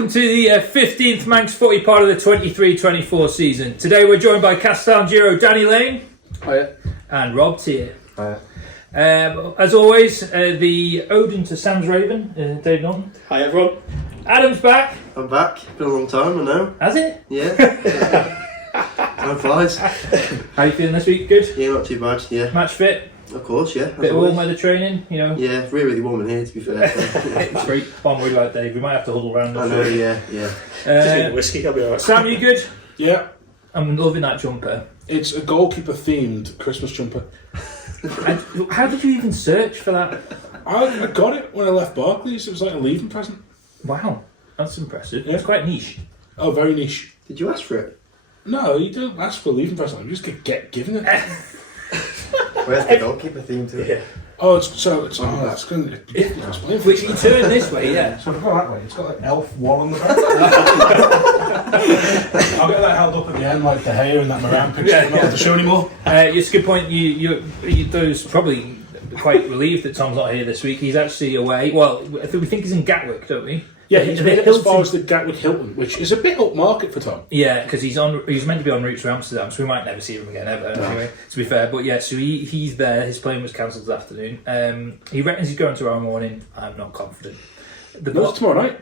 welcome to the 15th Manx footy part of the 23-24 season. Today we're joined by Castletown Giro Danny Lane. Hiya. And Rob Teare. Hiya. As always, the Odin to Sam's Raven, Dave Norton. Hi everyone. Adam's back. I'm back. Been a long time, I know. Has it? Yeah. Time flies. How are you feeling this week? Good? Yeah, not too bad, yeah. Match fit? Of course, yeah. Bit of warm weather training, you know? Yeah, really warm in here, to be fair. It's great. I'm worried about Dave. We might have to huddle around. I know, yeah. Just need whiskey, I'll be alright. Sam, you good? Yeah. I'm loving that jumper. It's a goalkeeper themed Christmas jumper. And how did you even search for that? I got it when I left Barclays. It was like a leaving present. Wow, that's impressive. Yeah. It's quite niche. Oh, very niche. Did you ask for it? No, you don't ask for a leaving present. You just get given it. Where's the goalkeeper theme to it? Yeah. Oh, it's going to explain. Which you turn this way, yeah. So if I go that way, it's got like elf one on the back. I'll get that held up at the end like the hair and that Marown picture. I'm not allowed to show anymore. It's a good point. You those probably quite relieved that Tom's not here this week. He's actually away. Well, we think he's in Gatwick, don't we? Yeah, he's made it as far as the Gatwick Hilton, which is a bit upmarket for Tom. Yeah, because he's meant to be en route to Amsterdam, so we might never see him again ever. No. Anyway, to be fair, but yeah, so he's there. His plane was cancelled this afternoon. He reckons he's going tomorrow morning. I'm not confident. No, it's tomorrow night.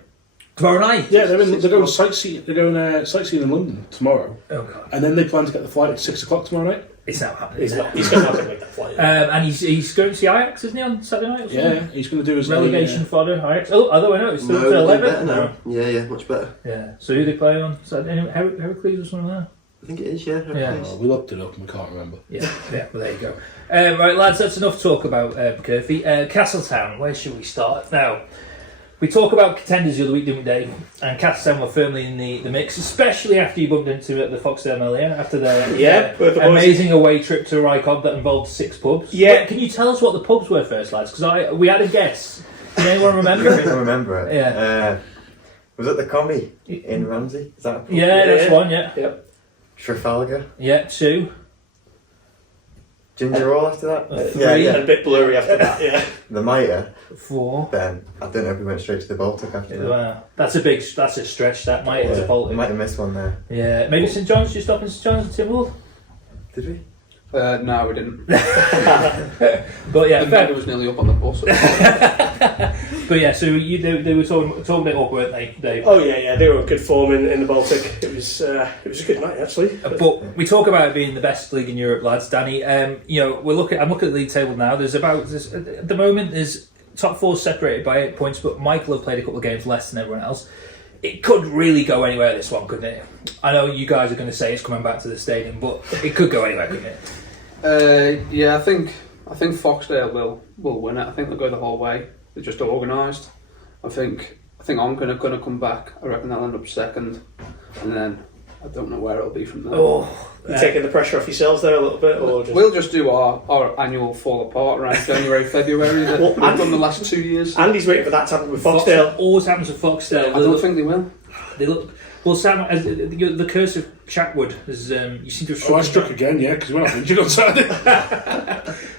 Tomorrow night? Yeah, they're going sightseeing. They're going sightseeing in London tomorrow. Oh god! And then they plan to get the flight at 6 o'clock tomorrow night. It's not happening. He's going to have to make that flight. And he's going to see Ajax, isn't he, on Saturday night? Or something? Yeah, he's going to do his relegation fodder. Ajax. Oh, although I know it's still No, to better 11. now. Yeah, much better. Yeah. So who they play on Saturday? Heracles or something like that? I think it is, yeah. Yeah. Oh, we looked it up and we can't remember. Yeah. Well, there you go. Right, lads, that's enough talk about Kirby. Castletown, where should we start? Now, we talked about contenders the other week, didn't we, Dave? And Castletown were firmly in the mix, especially after you bumped into at the Foxdale Mill, after the amazing away trip to Rycob that involved 6 pubs. Yeah. Wait, can you tell us what the pubs were first, lads? Because we had a guess. Can anyone remember? I can remember it. Yeah. Was it the Combi in Ramsey? Is that a pub? Yeah, that's one, yeah. Yep. Trafalgar? Yeah, 2. Ginger Ale after that? 3. And a bit blurry after that, yeah. The Mitre? 4. Then I don't know if we went straight to the Baltic after that. Wow. That's a stretch, that might Yeah, have Baltic. we might have missed one there. Yeah, maybe St John's. Did you stop in St John's and Timberwolf? Did we? No, we didn't. But yeah, It was nearly up on the bus. But yeah, so they were talking a bit up, weren't they, Dave? Oh yeah, they were in good form in the Baltic. It was a good night actually. But we talk about it being the best league in Europe, lads. Danny, I'm looking at the league table now. At the moment there's top 4 separated by 8 points, but Michael have played a couple of games less than everyone else. It could really go anywhere, this one, couldn't it? I know you guys are going to say it's coming back to the stadium, but it could go anywhere, couldn't it? Yeah, I think Foxdale will win it. I think they'll go the whole way. They're just organised. I think I'm going to come back. I reckon they'll end up second, and then I don't know where it'll be from there. You taking the pressure off yourselves there a little bit, or just... We'll just do our annual fall apart around January, February that we've done the last 2 years. Andy's waiting for that to happen with Foxdale. Always happens with Foxdale. I don't think they will. They look well. Sam, as the curse of Chatwood is you seem to have I struck again, yeah, because we're not injured on Saturday.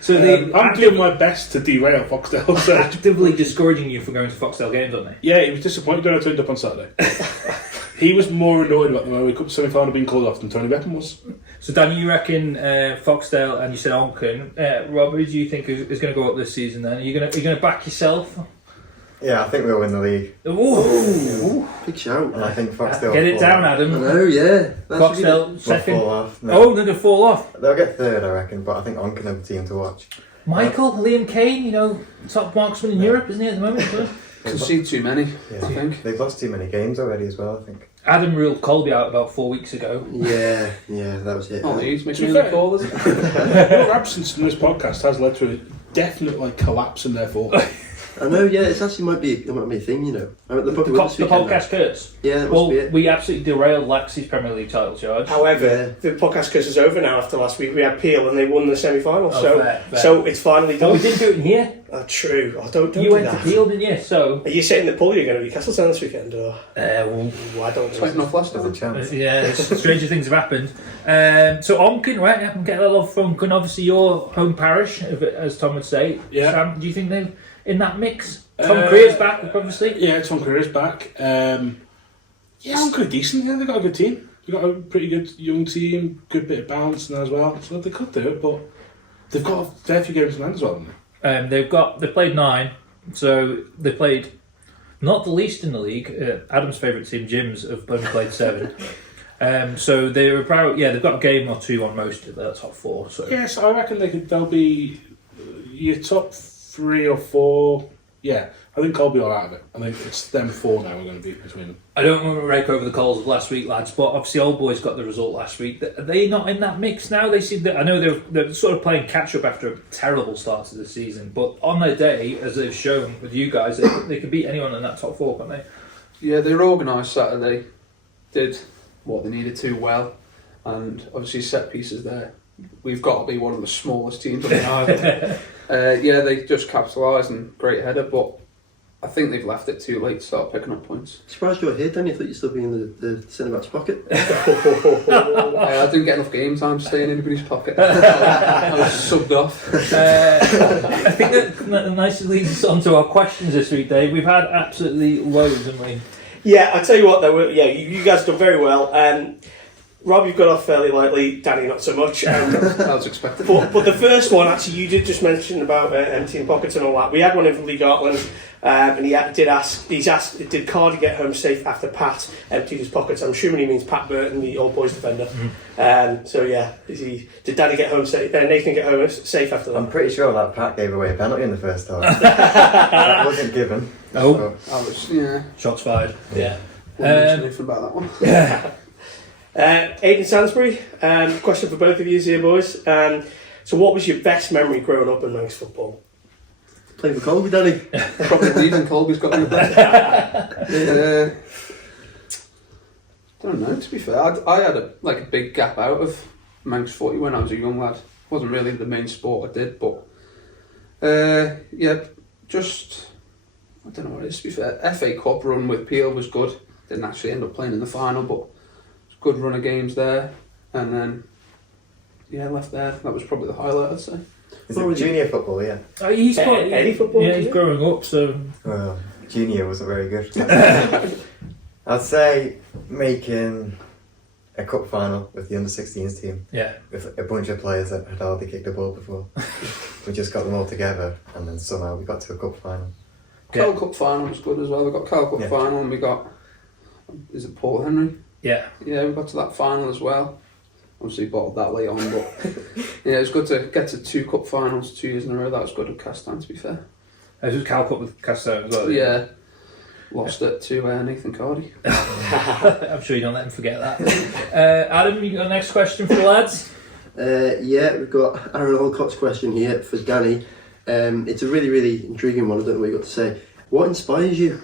So I'm doing my best to derail Foxdale. So. Actively discouraging you from going to Foxdale games, aren't they? Yeah, he was disappointed when I turned up on Saturday. He was more annoyed about the Murray Cup semi-final being called off than Tony Beckham was. So Dan, you reckon Foxdale, and you said Onken. Rob, who do you think is going to go up this season? Then are you going to back yourself? Yeah, I think we'll win the league. Ooh. Big shout. And I think Foxdale Get it down, I Adam. know, yeah. Foxdale second. Fall off. No. Oh, they're going to fall off. They'll get 3rd, I reckon, but I think Onken have a team to watch. Michael, Liam Kane, top marksman in Europe, isn't he, at the moment? Concede too many, Yeah. I think. They've lost too many games already as well, I think. Adam ruled Colby out about 4 weeks ago. Yeah, that was it. Oh, he's making To me be look all, isn't it? Your absence in this podcast has led to a definite collapse in their fall. I know, yeah, it actually might be a thing, I'm at the pub this The weekend, podcast curse. Yeah, that Well, must be it. we absolutely derailed Laxey's Premier League title charge. However, the podcast curse is over now. After last week, we had Peel and they won the semi-final, fair. so it's finally But done. we didn't do it in here. True. Oh, don't You do went that. to Peel, didn't you? So Are you saying the pull? You're going to be Castletown this weekend, or? well, I don't It's waiting off last There's a time. chance. yeah, stranger things have happened. So Onken, right? I'm getting a lot of Onken. Obviously, your home parish, as Tom would say. Yeah. Sam, do you think they're in that mix? Tom Creer's back, obviously. Yeah, Tom Creer's back. Yeah, Oncon decent. Yeah, they've got a good team. They've got a pretty good young team, good bit of balance now as well. So they could do it, but they've got a fair few games in hand as well, haven't they? They played 9, so they played not the least in the league. Adam's favourite team, Jim's, have only played 7. So they're about they've got a game or 2 on most of their top 4. So Yes, I reckon they'll be your top 3 or 4. Yeah, I think I'll be all out of it. I think it's them 4 now we're going to be between them. I don't want to rake over the coals of last week, lads, but obviously Old Boys got the result last week. Are they not in that mix now? They seem I know they're sort of playing catch up after a terrible start to the season, but on their day, as they've shown with you guys, they could beat anyone in that top 4, can't they? Yeah, they were organised Saturday. Did what they needed to well, and obviously set pieces there. We've got to be one of the smallest teams on the island. They just capitalised and great header, but I think they've left it too late to start picking up points. Surprised you're here, Danny. I thought you'd still be in the centre back's pocket. I didn't get enough game time to stay in anybody's pocket. I was subbed off. I think that nicely leads us on to our questions this week, Dave. We've had absolutely loads, haven't we? Yeah, I tell you what though, you guys done very well. Rob, you've got off fairly lightly. Danny, not so much. I was expecting. But the first one, actually, you did just mention about emptying pockets and all that. We had one in from Lee Gartland, and he's asked, did Cardi get home safe after Pat emptied his pockets? I'm assuming he means Pat Burton, the Old Boys defender. So yeah, did Danny get home safe? Nathan get home safe after that? I'm pretty sure that Pat gave away a penalty in the first half. That wasn't given. Oh, I was shots fired. Yeah. Wouldn't mention anything about that one. Yeah. Aidan Sansbury, question for both of you here, boys. So what was your best memory growing up in Manx football? Playing for Colby, Danny. Probably leaving Colby's got me there. Don't know, to be fair. I had a big gap out of Manx footy when I was a young lad. Wasn't really the main sport I did, but just I don't know what it is, to be fair. FA Cup run with Peel was good. Didn't actually end up playing in the final, but good run of games there, and then left there. That was probably the highlight, I'd say. Is it junior football? Yeah. Oh, he's any football? Yeah, he's growing up, so. Well, junior wasn't very good. I'd say making a cup final with the under-16s team. Yeah. With a bunch of players that had hardly kicked a ball before. We just got them all together, and then somehow we got to a cup final. Cal Cup final was good as well. We got Cal Cup final, and we got, is it Paul Henry? Yeah. Yeah, we got to that final as well. Obviously bottled that late on, but it was good to get to 2 cup finals 2 years in a row. That was good with Castletown, to be fair. It was Cal Cup with Castletown as well. Yeah. Lost it to Nathan Cardy. I'm sure you don't let him forget that. Adam, you got the next question for the lads? We've got Aaron Olcott's question here for Danny. It's a really, really intriguing one. I don't know what you've got to say. What inspires you?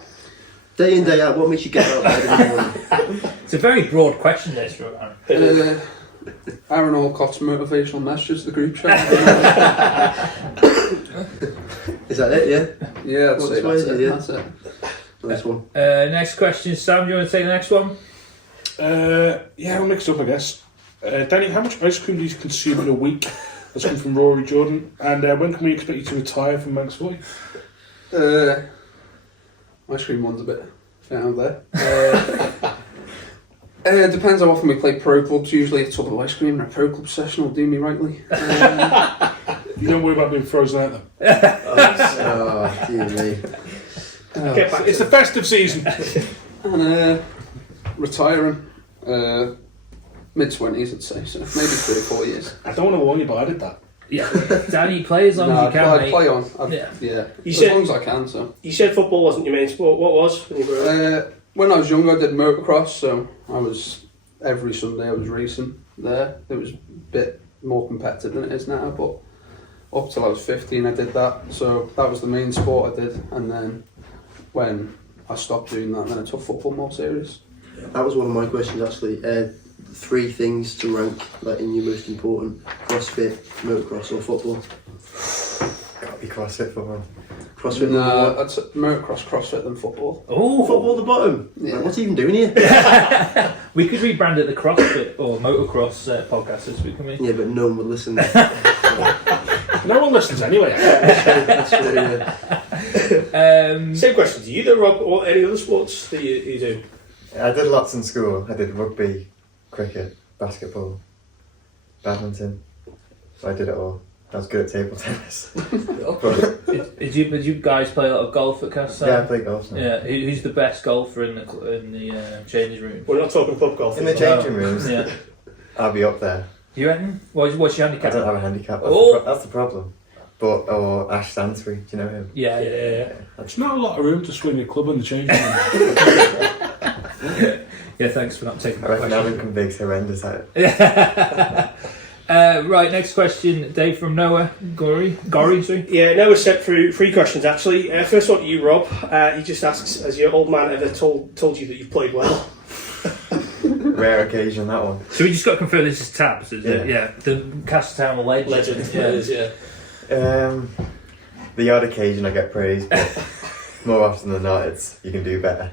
Day in, day out, what makes you get out of bed in the morning? It's a very broad question, this, for Aaron. Aaron Olcott's motivational messages to the group chat. Is that it, yeah? Yeah, I'd say that's it. Yeah. That's it. Nice one. Next question, Sam, do you want to take the next one? I'll mix it up, I guess. Danny, how much ice cream do you consume in a week? That's come from Rory Jordan. And when can we expect you to retire from Manx footy? Ice cream one's a bit out there. It depends how often we play pro clubs. Usually a tub of ice cream and a pro club session will do me rightly. You don't worry about being frozen out though. Oh, dear me. It's the festive season. And retiring mid-20s, I'd say, so maybe 3 or 4 years. I don't want to warn you, but I did that. Yeah. Danny, play as long as you can, I'd mate. play on. Yeah. As long as I can, so. You said football wasn't your main sport. What was when you grew up? When I was younger, I did motocross, so I was every Sunday I was racing there. It was a bit more competitive than it is now, but up till I was 15 I did that, so that was the main sport I did. And then when I stopped doing that, then I took football more serious. That was one of my questions, actually. 3 things to rank in your most important: CrossFit, motocross, or football. Gotta be CrossFit football. CrossFit. No, that's motocross, CrossFit, than football. Oh, Football at the bottom. Yeah. What's he even doing here? we could rebrand it the CrossFit or Motocross podcast this week, can we? Yeah, but no one would listen. No one listens anyway. That's true, yeah. Same question to you though, Rob, or any other sports that you do? I did lots in school. I did rugby, cricket, basketball, badminton. So I did it all. I was good at table tennis. Did you guys play a lot of golf at Castletown? Yeah, I play golf now. Yeah, who's the best golfer in the changing room? We're not talking pub golf. In the changing rooms, Yeah. I'll be up there. You reckon? What's your I handicap? don't have a handicap. That's, Oh. that's the problem. But or Ash Stansbury, do you know him? Yeah. There's not a lot of room to swing a club in the changing room. Yeah, thanks for not taking I my reckon question. Alan Convig's horrendous at it. Right, next question, Dave from Noah. Gory, sorry. Yeah, Noah sent through 3 questions actually. First one to you, Rob. He just asks, has your old man ever told you that you've played well? Rare occasion, that one. So we just got to confirm this is Tabs, is it? Yeah. The Castletown legend. Legend. Yeah. The odd occasion I get praised, but more often than not, it's you can do better.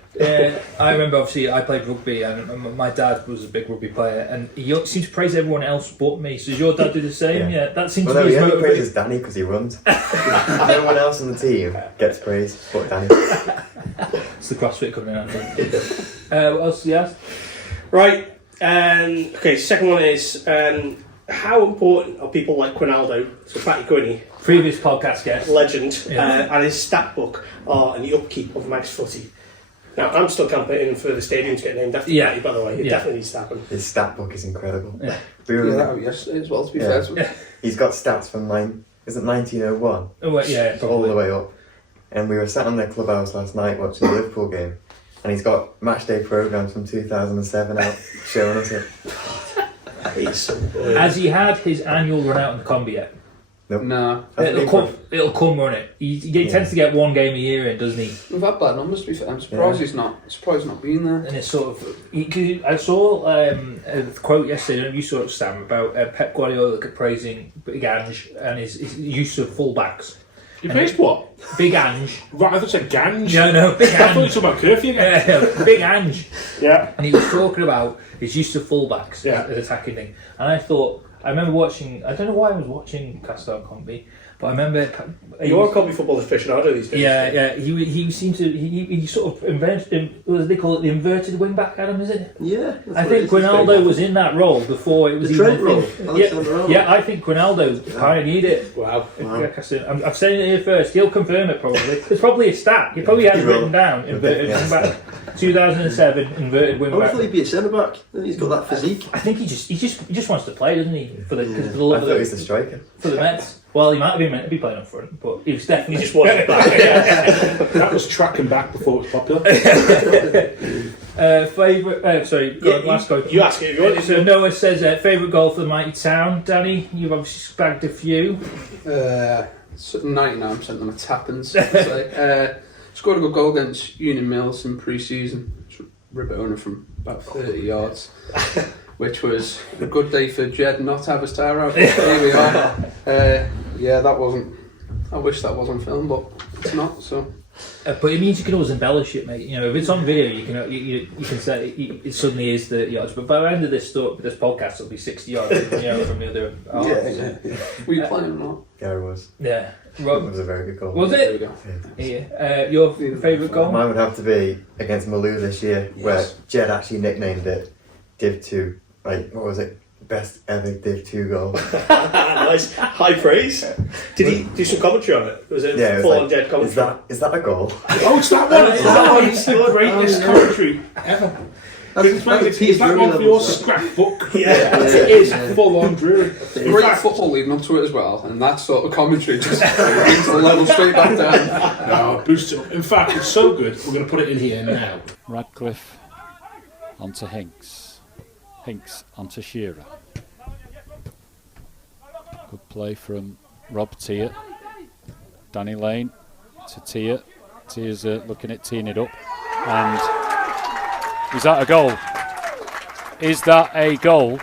I remember obviously I played rugby and my dad was a big rugby player and he seemed to praise everyone else but me. So does your dad do the same? Yeah, that seems Well, to no, be he his only motivation. praises Danny because he runs. No one else on the team gets praised but Danny. It's the CrossFit coming in, I think. What else did he ask? Right. Okay, second one is, how important are people like Quinaldo, so Patty Quinney, Previous podcast guest. legend, Yeah. and his stat book are in the upkeep of Manx footy? Now, I'm still campaigning for the stadium to get named after Patty, by the way. It definitely needs to happen. His stat book is incredible. Yeah. We were, Yeah, yesterday as well, to be fair to him. He's got stats from 1901 Oh, wait, yeah, all probably. the way up. And we were sat in the clubhouse last night watching the Liverpool game, and he's got match day programmes from 2007 out showing us it. He's so good. Has he had his annual run out in the Combi yet? No. It'll come, won't it? He tends to get one game a year in, doesn't he? We've had bad numbers, to be fair. I'm surprised he's not been there. And it's sort of... I saw a quote yesterday, I don't know if you saw it, Sam, about Pep Guardiola praising Big Ange and his use of fullbacks. You praised what? Big Ange. Right, I thought you said Gange. No, Big I thought you Ange. talking about curfew again. Big Ange. Yeah. And he was talking about his use of fullbacks Yeah. as attacking thing. And I remember watching, I don't know why I was watching Castletown Combi, but I remember... You're a Combi football aficionado these days. Yeah, he seemed to... He sort of invented... What do they call it? The inverted wing-back, Adam, is it? Yeah. I think Ronaldo was in that role before it was The even Trent a role, thing. Alexander Arnold. Yeah, I think Ronaldo pioneered it. Wow. I'm saying it here first. He'll confirm it probably. It's probably a stat. He probably has it written down. Inverted Yeah. wing back. 2007 inverted wing I back. thought he'd be a centre back. He's got that physique. I think he just wants to play, doesn't he? For the I love thought he was the striker. for the Mets. Well, he might have been meant to be playing up front, but he was definitely He just wasn't back. That was tracking back before it was popular. Favourite? Sorry, go on, last go. You ask it if you want. So Noah says favourite goal for the mighty town. Danny, you've obviously bagged a few. 99% of them are tap-ins, I'd say. Scored a good goal against Union Mills in pre-season. Rabona from about 30 yards. Which was a good day for Ged not to have his Teare out. Here we are. That wasn't... I wish that was on film, but it's not, so... But it means you can always embellish it, mate. You know, if it's on video, you can say it suddenly is 30 yards. But by the end of this podcast, it'll be 60 yards. From the other half. Yeah. Were you playing or not? Yeah, it was. Yeah. It Rob, was a very good goal. was There we it? go. Yeah. Your favourite goal? Mine would have to be against Malou this year, where Yes. Jed actually nicknamed it Div 2. Like, what was it? Best ever Div 2 goal. Nice. High praise. Did he do some commentary on it? Was it Yeah, it was full like, on Ged commentary? Is that a goal? Oh, it's that one. It's the greatest commentary ever. Is that one for your scrapbook? Yeah, it is full on Drury. Great football leading up to it as well, and that sort of commentary just brings the level straight back down. No, boost it up. In fact, it's so good, we're going to put it in here now. Radcliffe onto Hinks. Hinks onto Shearer. Good play from Rob Teare. Danny Lane to Teare. Teare's looking at teeing it up. And is that a goal? Is that a goal?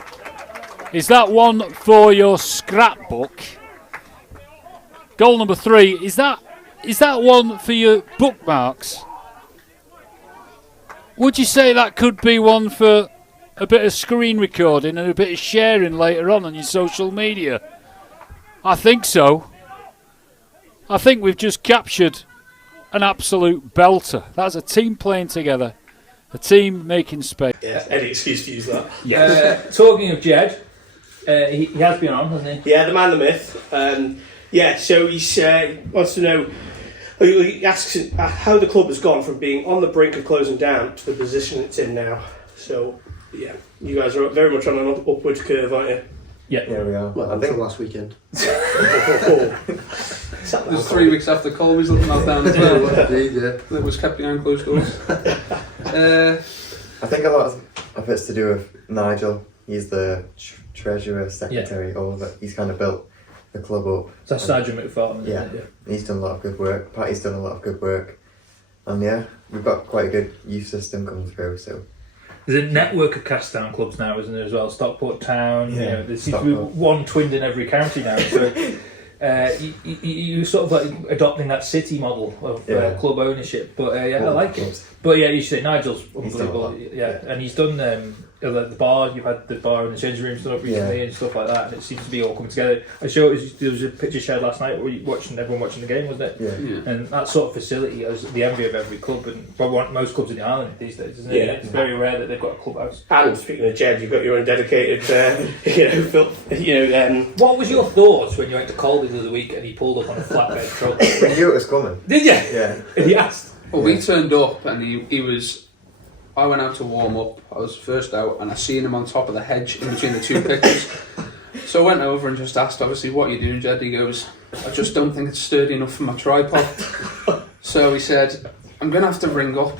Is that one for your scrapbook? Goal number 3. Is that one for your bookmarks? Would you say that could be one for a bit of screen recording and a bit of sharing later on your social media? I think so. I think we've just captured an absolute belter. That's a team playing together. A team making space. Yeah, any excuse to use that. Talking of Ged, he has been on, hasn't he? Yeah, the man, the myth. So he wants to know. He asks how the club has gone from being on the brink of closing down to the position it's in now. So, yeah, you guys are very much on an upward curve, aren't you? Yeah. Yeah, we are. Well, I think last weekend. It was 3 weeks after Colby's looking out down as well. Indeed, yeah. That was kept behind closed doors. I think a lot of it's to do with Nigel. He's the treasurer, secretary, all of it. He's kind of built the club up. So that's Nigel McFarlane. Yeah. Isn't it? He's done a lot of good work. Patty's done a lot of good work. And yeah, we've got quite a good youth system coming through, so. There's a network of Castletown clubs now, isn't there, as well? Stockport Town, Yeah, there seems to be one twinned in every county now. So you sort of like adopting that city model of club ownership. But I like it. But yeah, you should say Nigel's unbelievable. Yeah, and he's done the bar. You've had the bar and the changing rooms done up recently and stuff like that, and it seems to be all coming together. there was a picture shared last night where everyone watching the game, wasn't it? Yeah. And that sort of facility is the envy of every club, and probably most clubs in the island these days, isn't it? Yeah. It's very rare that they've got a clubhouse. And speaking of Ged, you've got your own dedicated, What was your thoughts when you went to Colby the other week and he pulled up on a flatbed truck? We knew it was coming. Did you? Yeah. And he asked. Well, we turned up and he was. I went out to warm up. I was first out and I seen him on top of the hedge in between the two pitches. So I went over and just asked, obviously, what are you doing, Jed? He goes, I just don't think it's sturdy enough for my tripod. So he said, I'm going to have to ring up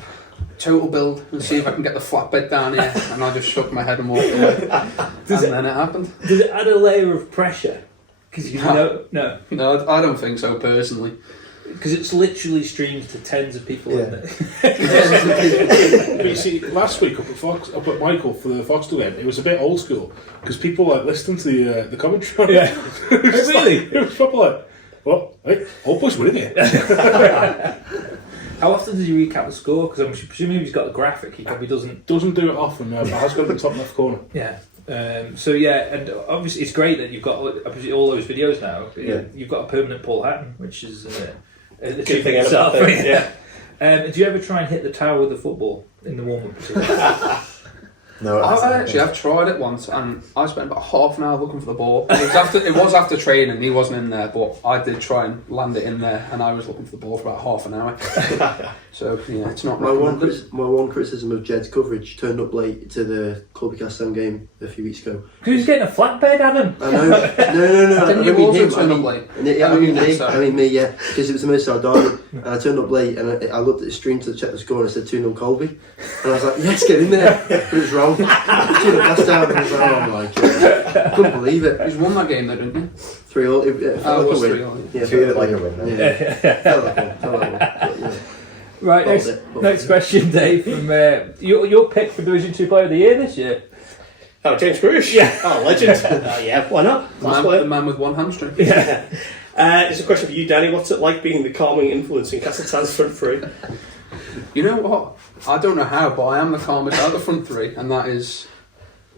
Total Build and see if I can get the flatbed down here. And I just shook my head and walked away. Then it happened. Does it add a layer of pressure? Because no, No, I don't think so personally. because it's literally streamed to tens of people, isn't it? But you see, last week up at Michael for the Foxtel game, it was a bit old school because people like listening to the commentary. Yeah. It was Really? It was proper like, what? Hey, old boys winning here. How often does he recap the score? Because I'm presuming he's got a graphic, he probably doesn't. Doesn't do it often, but has got it in the top left corner. Yeah. So yeah, and obviously it's great that you've got all those videos now. Yeah. You've got a permanent Paul Hatton, which is a Good thing in itself. Yeah. Do you ever try and hit the tower with a football in the warm-up? No, I've tried it once and I spent about half an hour looking for the ball. It was after training, he wasn't in there, but I did try and land it in there and I was looking for the ball for about half an hour. So yeah, it's not My one recommended. criticism of Jed's coverage turned up late to the Combi Corner game a few weeks ago. Because he's getting a flatbed, Adam. I know. No. Didn't you also turn up late? I mean me, yeah. Because it was the Merseyside derby, and I turned up late, and I looked at the stream to check the score, and I said 2-0 Colby, and I was like, yes, get in there. But it was wrong. It took the pass down, and I was like, oh my god, I couldn't believe it. You won that game though, didn't you? 3-0. It felt like was a win. 3-0. Yeah, treated it like a win. Then. Felt like one. But, yeah. Right, next question, Dave. From your pick for Division 2 Player of the Year this year. Oh, James Bruce? Yeah. Oh, legend. Yeah, why not? The man with one hamstring. Yeah. It's a question for you, Danny. What's it like being the calming influence in Castletown's front three? You know what? I don't know how, but I am the calmest out of the front three, and that is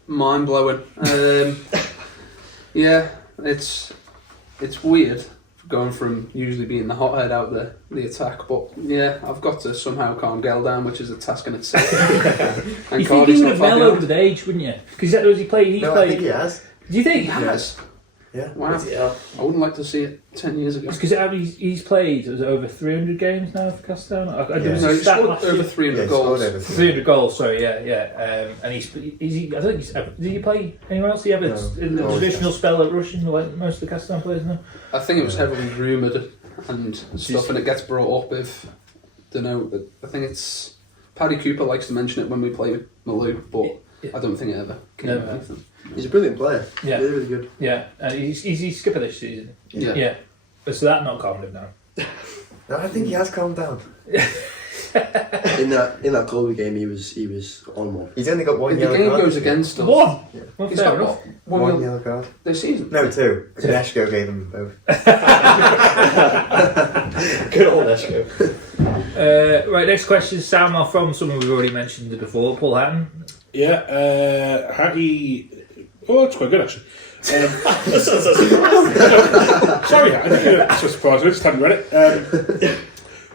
mind blowing. Yeah, it's weird going from usually being the hothead out the attack, but yeah, I've got to somehow calm Gel down, which is a task in itself. And You think he would have mellowed with age, wouldn't you? Because I think he has. Do you think? He has. Yeah. Wow. Yeah. I wouldn't like to see it 10 years ago. Because he's played over 300 games now for Castletown. No, he scored over 300 goals. 300 goals, sorry, yeah. And did he play anywhere else? Did he have a traditional spell at Russian like most of the Castletown players now? I think it was heavily rumoured and stuff, and it gets brought up if, don't know, I think it's, Paddy Cooper likes to mention it when we play Malou, but I don't think it ever came out anything. He's a brilliant player. Yeah. Really, really good. Yeah, and he's skipper this season. Yeah. So that not calmed him down. No, I think he has calmed down. In that Colby game, he was on one. He's only got one If yellow the game card. goes against us, One! Yeah. Well, he's fair got enough. what? One yellow card. This season? No, 2. Neshko gave them both. Good old Eshko. Right, next question is Salma from someone we've already mentioned before, Paul Hatton. Yeah, Hattie. Oh, it's quite good actually. Sorry, I think it's a surprise. I just haven't read it.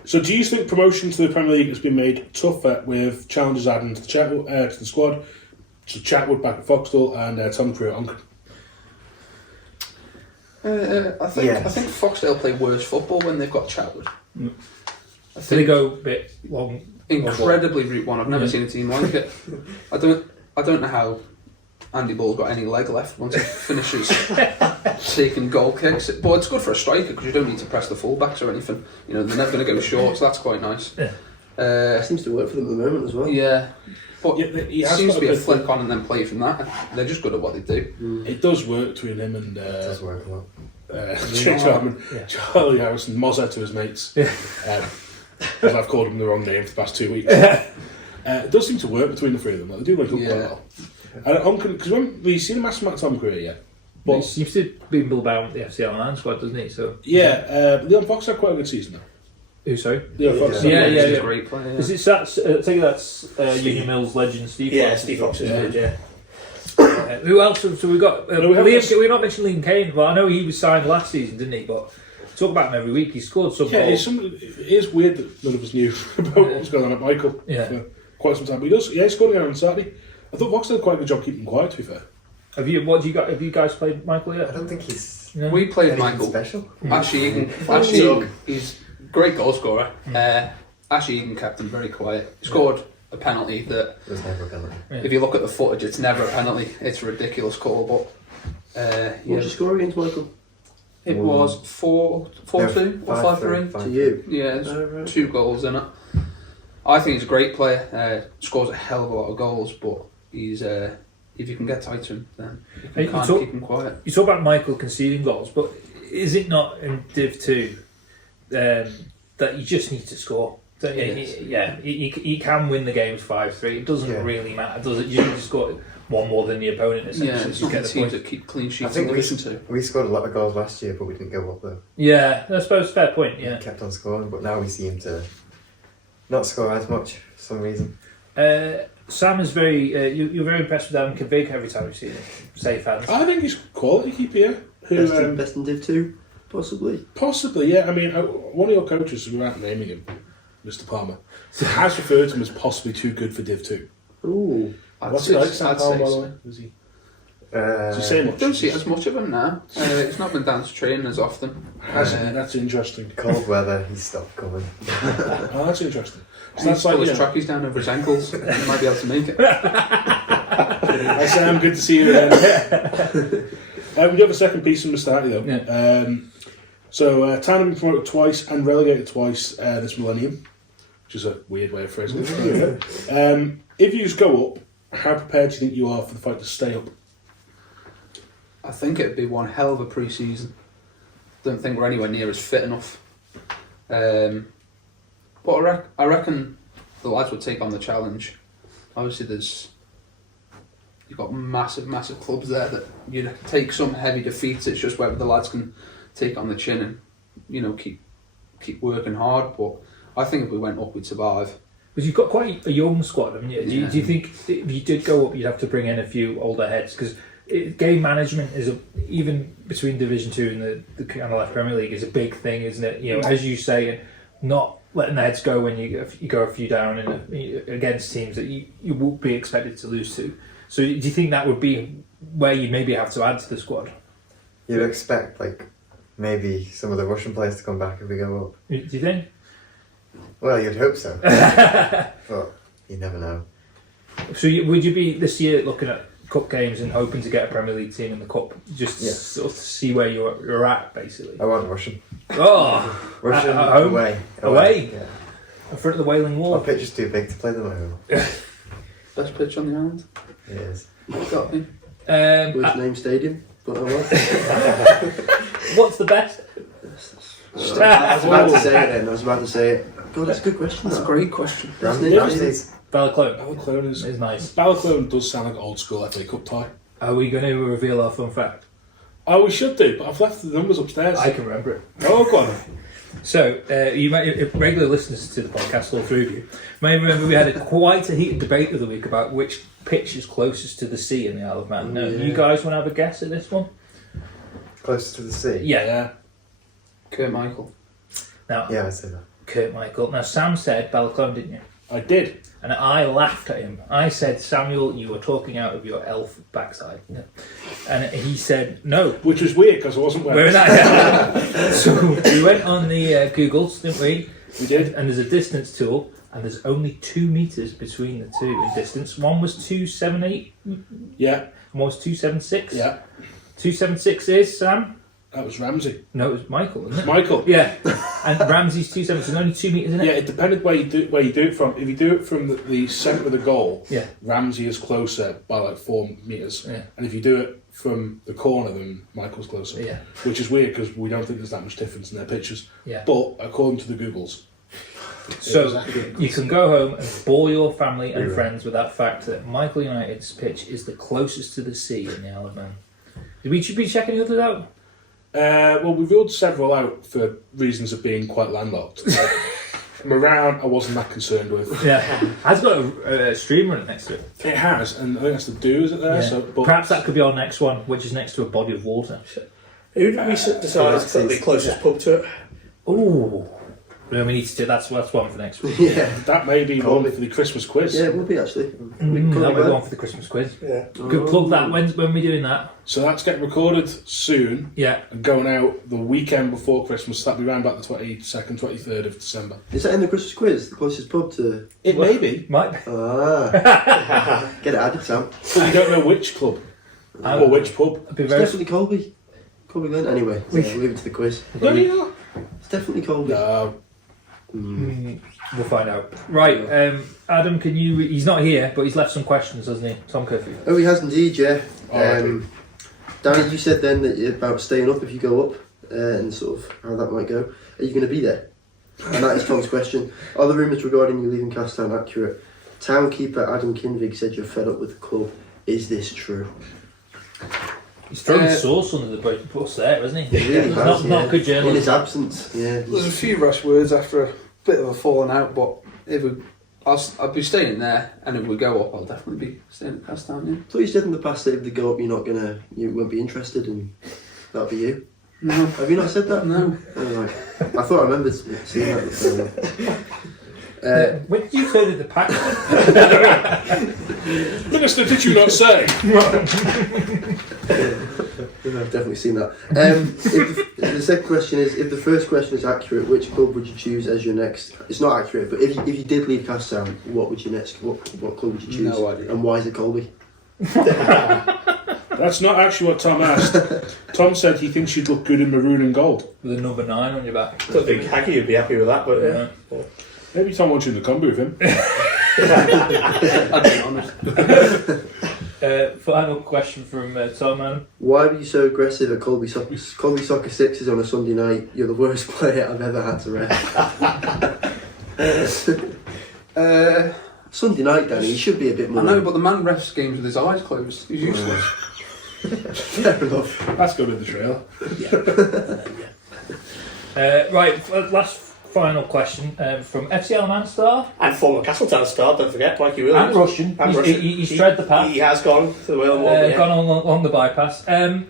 So, do you think promotion to the Premier League has been made tougher with challenges added to the squad? So, Chatwood back at Foxtel and Tom Crew at Onken. I think Foxdale play worse football when they've got Chatwood. I So they go a bit long. incredibly route one. I've never seen a team like it. I don't know how Andy Ball's got any leg left once he finishes taking goal kicks. But it's good for a striker because you don't need to press the fullbacks or anything. You know, they're never going to go short, so that's quite nice. Yeah. It seems to work for them at the moment as well. Yeah. But he it has seems got to be a bit flick on and then play from that. They're just good at what they do. It does work between him and It does work a lot. Jake Chapman, Charlie Harrison, Mozza to his mates. As I've called him the wrong name for the past 2 weeks. It does seem to work between the three of them. Like, they do work up quite well. And because when we've seen a massive amount of Tom career yet. But He seems to be about the FC Ireland squad, doesn't he? So Leon Fox had quite a good season though. who? Sorry. Leon Fox. Yeah. He's a great player. Is it that's? I think that's Union Mills legend Steve. Yeah, Fox. Steve Fox is good, yeah. Who else? So we've got No, we haven't Liam. We've not mentioned Liam Kane. Well, I know he was signed last season, didn't he? But talk about him every week. He scored some goals. It is weird that none of us knew about what was going on at Michael for quite some time. But he scored again on Saturday. I thought Fox did quite a good job keeping him quiet, to be fair. Have you guys played Michael yet? I don't think he's No? We played anything Michael. special. Actually, he's a great goal scorer. Actually, Egan kept him very quiet. He scored a penalty that, It was never a penalty. if you look at the footage, it's never a penalty. It's a ridiculous call, but What did you score against Michael? it was 4-2 or 5-3. To you? Yeah, there's Right. 2 goals in it. I think he's a great player. Scores a hell of a lot of goals, but he's if you can get tight to him, then Hey, you can't keep him quiet. You talk about Michael conceding goals, but is it not in Div 2 that you just need to score? So, he can win the games 5-3. It doesn't really matter, does it? You just got one more than the opponent, essentially. Yeah, it's to not get the the teams point. that keep clean I sheets think in Division 2. we scored a lot of goals last year, but we didn't go up though. Yeah, I suppose fair point. Yeah. We kept on scoring, but now we seem to not score as much for some reason. Sam is very. You're very impressed with Adam Kvig every time you've seen him. Safe hands. I think he's a quality keeper, yeah. Best in Div 2, possibly. Possibly, yeah. I mean, one of your coaches, without naming him, Mr. Palmer, has referred to him as possibly too good for Div 2. Ooh. What's he like, Sam I'd Palmer, say by the so. way? Does he say I much? don't see as much of him now. He's not been down to training as often. That's interesting. Cold weather, he's stopped coming. Oh, that's interesting. So He's that's pulled like, his trackies down over his ankles. He might be able to make it. Hi Sam, good to see you again. We do have a second piece from Mr. Hattie though. Yeah. So Town been promoted twice and relegated twice this millennium, which is a weird way of phrasing it. If you just go up, how prepared do you think you are for the fight to stay up? I think it'd be one hell of a pre-season. Don't think we're anywhere near as fit enough. But I reckon the lads would take on the challenge. Obviously, you've got massive clubs there that you take some heavy defeats. It's just whether the lads can take on the chin and keep working hard. But I think if we went up, we'd survive. Because you've got quite a young squad, haven't you? Do you think if you did go up, you'd have to bring in a few older heads? Because game management is even between Division 2 and the kind of Premier League is a big thing, isn't it? You know, as you say, and not letting the heads go when you go a few down against teams that you won't be expected to lose to. So do you think that would be where you maybe have to add to the squad? You'd expect maybe some of the Russian players to come back if we go up. Do you think? Well, you'd hope so, but you never know. So would you be this year looking at cup games and hoping to get a Premier League team in the cup, just sort of see where you're at, basically? I want Russian. Oh, Russian at home? away. Yeah. In front of the Wailing Wall. Our pitch is too big to play them at home. Best pitch on the island. It is. Got me. Which name stadium? Got that What's the best? one? I was about to say it then. I was about to say it. God, that's a good question. That's a great question. Ramsey's. Balaclone. Balaclone is nice. Balaclone does sound like an old school FA Cup tie. Are we going to reveal our fun fact? Oh, we should do, but I've left the numbers upstairs. I can remember it. Oh, go on. So, you might, if regular listeners to the podcast, all three of you, may remember we had quite a heated debate of the week about which pitch is closest to the sea in the Isle of Man. Now, you guys want to have a guess at this one? Closest to the sea? Yeah. Kurt Michael. Now, Yeah, I'd say that. Kurt Michael. Now, Sam said Balaclone, didn't you? I did. And I laughed at him. I said, Samuel, you were talking out of your elf backside. And he said, no. Which was weird because I wasn't wearing that. So we went on the Googles, didn't we? We did. And there's a distance tool, and there's only 2 metres between the two in distance. One was 278. Yeah. And one was 276. Yeah. 276 is, Sam? That was Ramsey. No, it was Michael, wasn't it? Michael. Yeah. And Ramsey's 276, and only 2 metres in it. Yeah, it depended where you do it from. If you do it from the centre of the goal, Yeah. Ramsey is closer by like 4 metres. Yeah. And if you do it from the corner, then Michael's closer. Yeah. Which is weird because we don't think there's that much difference in their pictures. Yeah. But according to the Googles, So you can go home and bore your family and friends with that fact that Michael United's pitch is the closest to the sea in the Isle of Man. Did we be checking the others out? well, we've ruled several out for reasons of being quite landlocked. Marown, I wasn't that concerned with. Yeah. Has got a stream running next to it. It has, and I think that's the do, is it there? Yeah. So, but Perhaps that could be our next one, which is next to a body of water. Who did we decide to put the closest pub to it? Ooh. Well, we need to do that's one for next week. Yeah. that may be one for the Christmas quiz. Yeah, it would be actually. That'll be one for the Christmas quiz. Yeah. Good plug that. When are we doing that? So that's getting recorded soon Yeah. and going out the weekend before Christmas. That'll be around about the 22nd, 23rd of December. Is that in the Christmas quiz? The closest pub to. It may be. Might be. Ah. Get it added, Sam. But you don't know which club or which pub. It'd be It's very definitely Colby. Colby Glen. Anyway, so leave it to the quiz. No, you know. It's definitely Colby. No. We'll find out. Right, Adam, can you... He's not here, but he's left some questions, hasn't he? Tom Curfew. Oh, he has indeed, yeah. Oh, Danny, you said then that about staying up if you go up and sort of how that might go. Are you going to be there? And that is Tom's question. Are the rumours regarding you leaving Castletown accurate? Townkeeper Adam Kinvig said you're fed up with the club. Is this true? He's throwing sauce under the bus there, isn't he? He really has, Not good in journalism. his absence, yeah. There's a few rash words after a bit of a falling out, but if I'll be staying there, and if we go up, I'll definitely be staying at Castletown. Yeah. I thought you said in the past that if they go up, you won't be interested, and that'll be you. No. Have you not said that? No. Oh, right. I thought I remembered seeing that before. When did you turn in the pack? Minister, did you not say? I've definitely seen that. If the second question is, if the first question is accurate, which club would you choose as your next? It's not accurate, but if you did leave Castletown, what would you next? What club would you choose? No idea. And why is it Colby? That's not actually what Tom asked. Tom said he thinks you'd look good in maroon and gold. With a number 9 on your back. I don't think Haggy would be happy with that, but yeah. Maybe Tom wants you in the combi with him. I'll be honest. Final question from Tom Man. Why were you so aggressive at Colby Soccer 6s on a Sunday night? You're the worst player I've ever had to ref. Sunday night, Danny, you should be a bit more. I know, but the man refs games with his eyes closed. He's useless. Fair enough. That's good in the trailer. Right, last final question from FCL Man star. And former Castletown star, don't forget, Mikey Williams. And Russian. He's tread the path. He has gone to the Whale Wall. Gone along the bypass.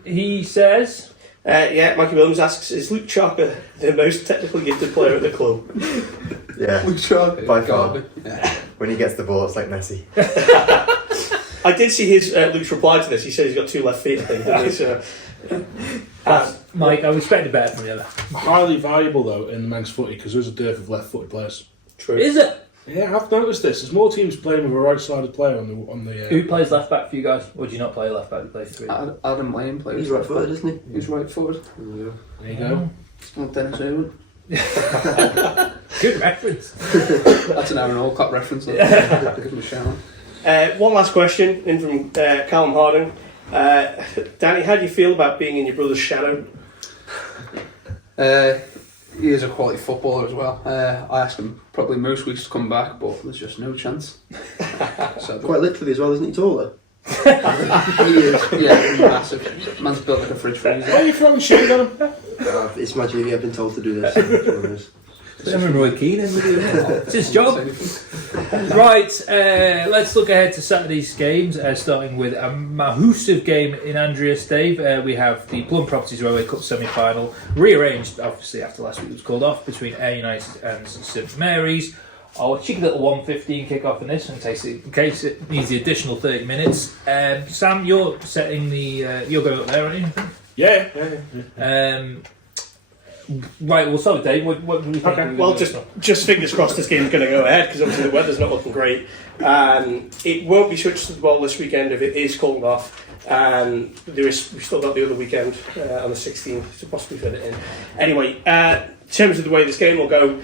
He says... Mikey Williams asks, is Luke Chalker the most technically gifted player at the club? Yeah, We tried. by far. Yeah. When he gets the ball, it's like Messi. I did see his Luke's reply to this. He said he's got 2 left feet, I think. Didn't he? Mike, I was expecting better from the other. Highly valuable though in the Manx footy because there's a dearth of left-footed players. True. Is it? Yeah, I've noticed this. There's more teams playing with a right-sided player on the. Who plays left back for you guys? Or do you not play left back? You play 3? Adam Lane plays. He's right-footed, isn't he? He's right footed. There you go. Well, Dennis Irwin. Good reference. That's an Aaron Alcott reference. Give him a shout. One last question in from Callum Harding. Danny, how do you feel about being in your brother's shadow? He is a quality footballer as well. I asked him probably most weeks to come back, but there's just no chance. So, Quite literally as well, isn't he taller? he is, yeah, massive. Man's built like a fridge freezer. Why are you throwing shade on him? It's magic if you have been told to do this. I'm Roy Keane in with you. It's his job. Right, let's look ahead to Saturday's games, starting with a massive game in Andreas, Dave. We have the Plum Properties Railway Cup semi-final, rearranged, obviously, after last week it was called off, between Ayr United and St Mary's. Our cheeky little 1:15 kick-off in this, in case it needs the additional 30 minutes. Sam, you're setting the... you're going up there, aren't you? Yeah. Right, well, sorry, Dave. What do you think? Okay, well, just fingers crossed this game's going to go ahead, because obviously the weather's not looking great. It won't be switched to the ball this weekend if it is called off. We've still got the other weekend on the 16th to possibly fit it in. Anyway, in terms of the way this game will go,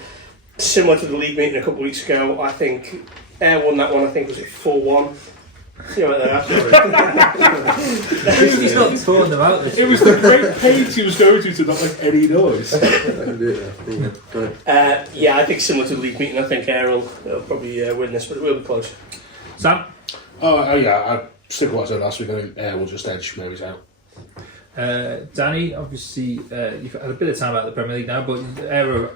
similar to the league meeting a couple of weeks ago, I think Ayr won that one. I think was it 4-1. See what they're He's not throwing them out. It was the great pace he was going to not make any noise. Yeah, I think similar to the league meeting, I think Ayr will probably win this, but it will be close. Sam? Oh yeah, I stick with what I said last week. I think Ayr will just edge Mary's out. Danny, obviously, you've had a bit of time out of the Premier League now, but Ayr are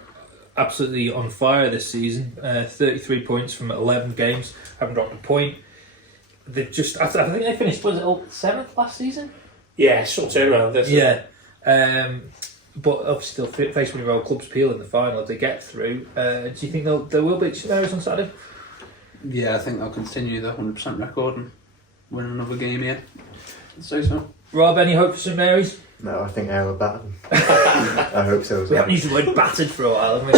absolutely on fire this season. 33 points from 11 games, haven't dropped a point. They've just, I think they finished, was it 7th last season? Yeah, some turnaround this. Yeah. But obviously still faced with Royal Clubs Peel in the final if they get through. Do you think they will beat St Mary's on Saturday? Yeah, I think they'll continue the 100% record and win another game here. I'd say so. Rob, any hope for St Mary's? No, I think Ayr will batter them. I hope so as We well. haven't used the word battered for a while, have we?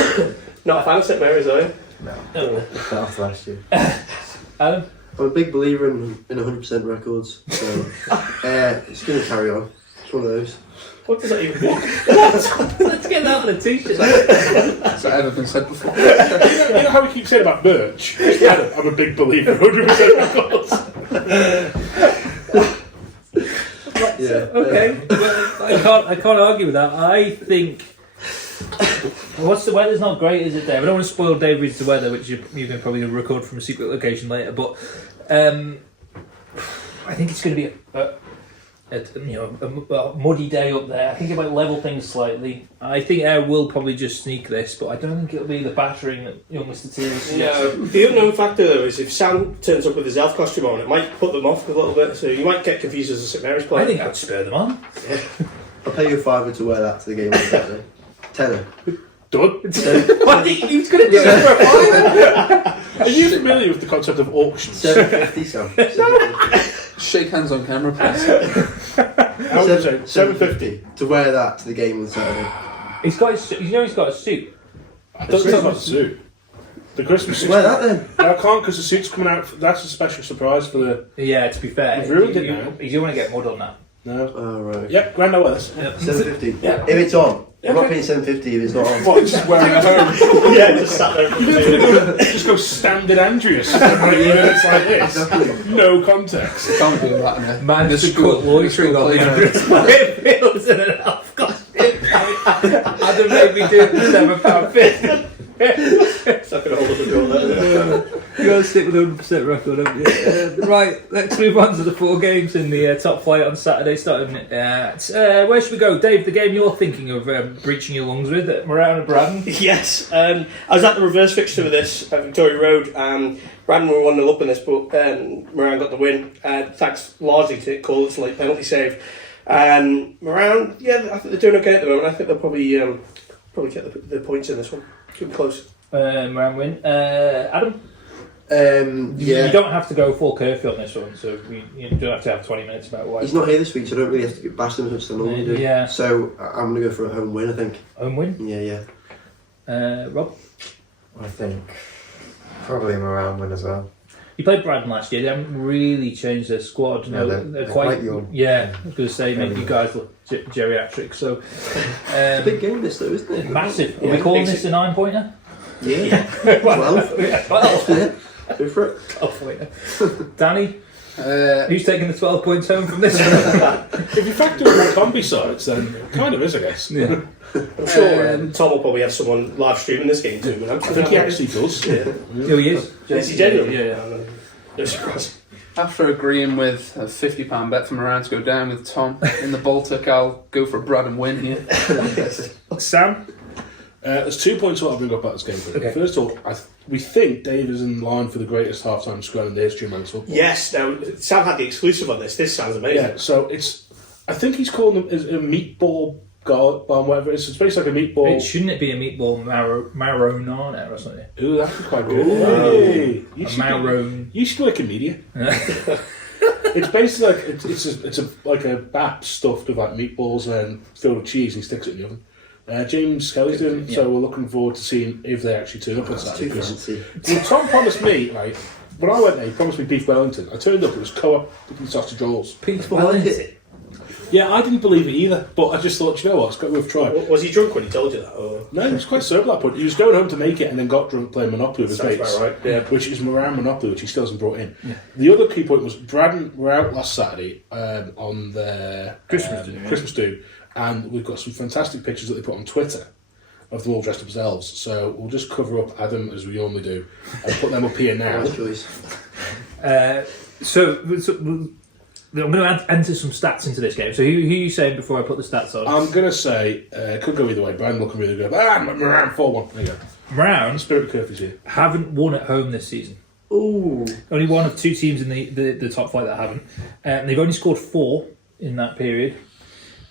Not a fan of St Mary's, are you? No, No. not after last year. Adam? I'm a big believer in 100% records, so it's going to carry on. It's one of those. What does that even mean? Let's get that on a t-shirt. Has that ever been said before? You know how we keep saying about merch? Yeah. I'm a big believer in 100% records. Yeah. Okay, well, I can't argue with that. I think. What's the weather's not great, is it, Dave? I don't want to spoil Dave reads the weather, which you're going to probably record from a secret location later. But I think it's going to be a muddy day up there. I think it might level things slightly. I think Ayr will probably just sneak this, but I don't think it'll be the battering that young Mr. Teare suggests. No, the unknown factor though is if Sam turns up with his elf costume on, it might put them off a little bit. So you might get confused as a St Mary's player. I think I'd spur them on. I'll pay you a £5 to wear that to the game on Saturday. Tenner. Done. What do you think he was going to do it for a Are you familiar with the concept of auctions? £7.50, Sam. £7.50. Shake hands on camera, please. How would you say? £7.50 to wear that to the game on Saturday. He's got his, he's got a suit. I don't think that's a suit. The Christmas suit. Wear that then. No, I can't because the suit's coming out. That's a special surprise for the. Yeah, to be fair, You've ruined it now. You don't want to get mud on that. No. Oh, right. Yep, grand I wear this. £7.50. Yeah. If it's on. I'm not paying £7.50 if it's not on. What, just wearing it home? Yeah, just sat there. Just go standard Andreas. It's like this. No context. Can't do that in a Managed to cut loitering on the Andrews. It feels in an half costume. Adam made me do it for £7.50. It's not going to hold up the door there. You got to stick with 100% record, haven't you? Right, let's move on to the 4 games in the top flight on Saturday. Starting where should we go, Dave? The game you're thinking of breaching your lungs with at Marown and Braddon. Yes, I was at the reverse fixture of this at Victoria Road. Braddon were 1-0 up in this, but Marown got the win. Thanks largely to Collett's late penalty save. Marown, yeah, I think they're doing okay at the moment. I think they'll probably get the points in this one. Keep close. Marown win. Adam? Yeah. You don't have to go full curfew on this one, so you don't have to have 20 minutes about why. He's not here this week, so I don't really have to bash him as much as I normally do. Yeah. So I'm going to go for a home win, I think. Home win? Yeah. Rob? I think probably Marown win as well. You played Braddon last year. They haven't really changed their squad. No, they're quite young. Yeah, I was going to say, make you guys look geriatric. So, It's a big game this though, isn't it? massive. Are we calling this a 9-pointer? Yeah. 12. 12. Yeah. Go for it. 12-pointer. Danny? Who's taking the 12 points home from this? If you factor in the Combi sides, then it kind of is, I guess. Yeah. I'm sure Tom will probably have someone live streaming this game too. I think he actually does. Yeah. Oh, he is. Is he genuine? Yeah. No surprise. After agreeing with a £50 bet from Marown to go down with Tom in the Baltic, I'll go for a Braddon win here. Sam? There's 2 points I want to bring up about this game. Okay. First of all, we think Dave is in line for the greatest half-time scrum in the history of men's football. Yes, now Sam had the exclusive on this. This sounds amazing. Yeah, so I think he's calling them a meatball bomb, whatever it is. It's basically like a meatball. Shouldn't it be a meatball Marown or something? Ooh, that'd be quite good. Hey, Marown. You should work in media. It's basically like it's like a bap stuffed with like meatballs and filled with cheese, and he sticks it in the oven. James Kelly's doing it, so we're looking forward to seeing if they actually turn up on Saturday. Too fancy. Well, Tom promised me, right, when I went there, he promised me beef Wellington. I turned up, it was co-op with sausage rolls. Pete's I like it. Yeah, I didn't believe it either, but I just thought, you know what, it's got worth trying. Was he drunk when he told you that? Or? No, he was quite sober at that point. He was going home to make it and then got drunk playing Monopoly with his Sounds mates. about right, yeah. Which is Marown Monopoly, which he still hasn't brought in. Yeah. The other key point was Braden were out last Saturday on their Christmas do, and we've got some fantastic pictures that they put on Twitter of them all dressed up as elves. So we'll just cover up Adam as we normally do and put them up here now. Good choice. So I'm going to enter some stats into this game. So who are you saying before I put the stats on? I'm going to say, could go either way. Brian looking really good. Marown 4-1. There you go. Marown Spirit of Curfew's here. haven't won at home this season. Ooh. Only one of 2 teams in the top 5 that haven't. And they've only scored 4 in that period.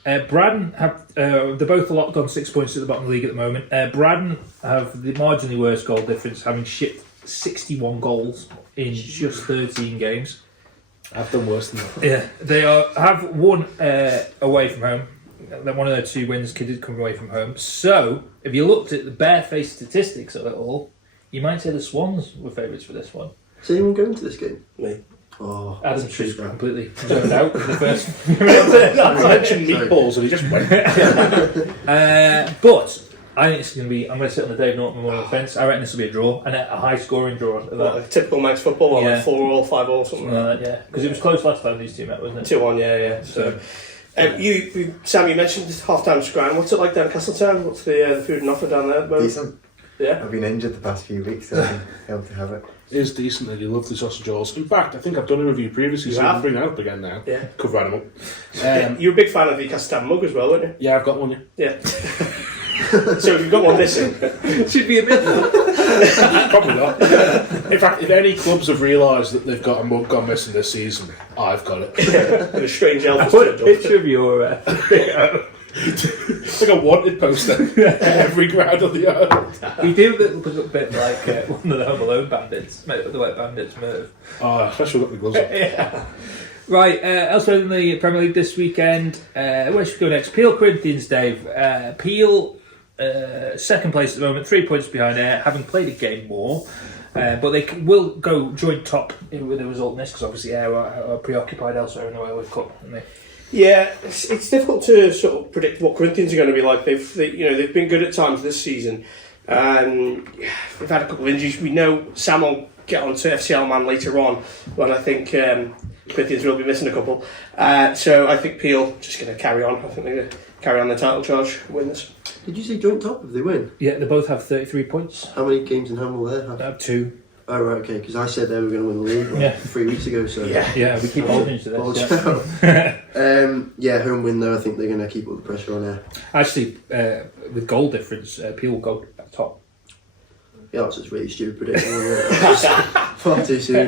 Braddon have they're both locked on 6 points at the bottom of the league at the moment. Braddon have the marginally worst goal difference, having shipped 61 goals in just 13 games. I've done worse than that. Yeah, they have won away from home. One of their 2 wins did come away from home. So, if you looked at the barefaced statistics of it all, you might say the Swans were favourites for this one. Is anyone going to this game? Me. Oh, Adam's that's a just treat. completely zoned out in the first. I mentioned meatballs and he just went. But I think it's going to be. I'm going to sit on the Dave Norton Memorial fence. I reckon this will be a draw and a high scoring draw. What, a typical Manx football, Yeah. like 4-4, 5-4, something like that. Yeah, because it was close last time these 2 met, wasn't it? 2-1, yeah. So, Sam, you mentioned half-time scrum. What's it like down at Castletown? What's the food and offer down there at the moment? Decent. Yeah. I've been injured the past few weeks, so I've been able to have it. It is decent and you love the sausage rolls. In fact, I think I've done a review previously, so I can bring that up again now. Yeah. Cover them up. You're a big fan of the Castletown mug as well, weren't you? Yeah, I've got one. Yeah. So if you've got one missing, Should be a bit. Probably not. In fact, if any clubs have realised that they've got a mug gone missing this season, I've got it. and a strange elf I has put a turned up. picture of your. It's like a wanted poster every ground of the yard. We do look a bit like one of the Home Alone bandits, the Wet Bandits, Merv. Oh, especially got the gloves on. Yeah. Right, elsewhere in the Premier League this weekend, where should we go next? Peel Corinthians, Dave. Peel, second place at the moment, 3 points behind Ayr, having played a game more. But they will go joint top with the result in this, because obviously Ayr are preoccupied elsewhere in the World Cup, aren't they? Yeah, it's difficult to sort of predict what Corinthians are going to be like. They've been good at times this season. They've had a couple of injuries. We know Sam will get on to FCL man later on, but I think Corinthians will be missing a couple. So I think Peel just going to carry on. I think they're going to carry on the title charge, win this. Did you say joint top if they win? Yeah, they both have 33 points. How many games in hand will they have? They have 2. Oh, right, okay, because I said they were going to win the league 3 weeks ago, so... Yeah, we keep holding you to this. Home win though, I think they're going to keep up the pressure on there. Actually, with goal difference, Peel will go at top. Yeah, that's just really stupid prediction, wasn't it? Far too soon.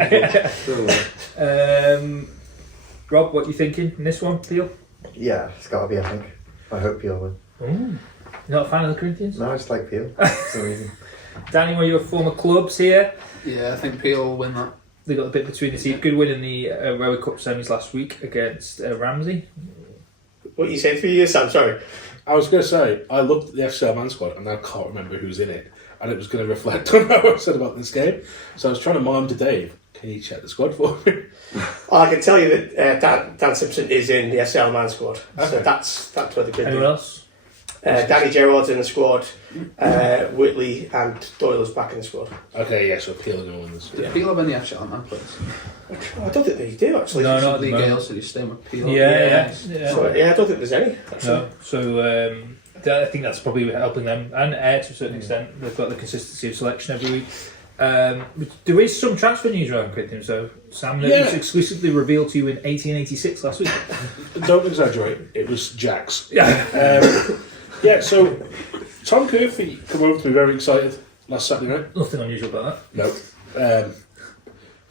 Rob, what are you thinking in this one, Peel? Yeah, it's got to be, I think. I hope Peel win. You're not a fan of the Corinthians? No, I just like Peel. For some reason. Danny, one of your former clubs here. Yeah, I think Peel will win that. They got a bit between the teeth. Good win in the Rower Cup semis last week against Ramsey. What are you saying 3 years, Sam? Sorry. I was going to say, I looked at the FCL man squad and I can't remember who's in it, and it was going to reflect on what I said about this game. So I was trying to mime to Dave, can you check the squad for me? Well, I can tell you that Dan Simpson is in the FCL man squad. Okay. So that's where the good. Anyone else? Danny Gerard's in the squad. Whitley and Doyle's back in the squad. Okay, yeah, so Peel are going to win this. Did Peel have any FCL man players? I don't think they do actually. No, not at the Lee moment. Gale said he's staying with Peel. Yeah. So, I don't think there's any. No. So I think that's probably helping them, and Ayr to a certain extent. They've got the consistency of selection every week. There is some transfer news around Corinthians, so Sam, that was exclusively revealed to you in 1886 last week. Don't exaggerate, it was Jack's. Yeah. Yeah, so Tom Curfew come over to me very excited last Saturday night. Nothing unusual about that. No.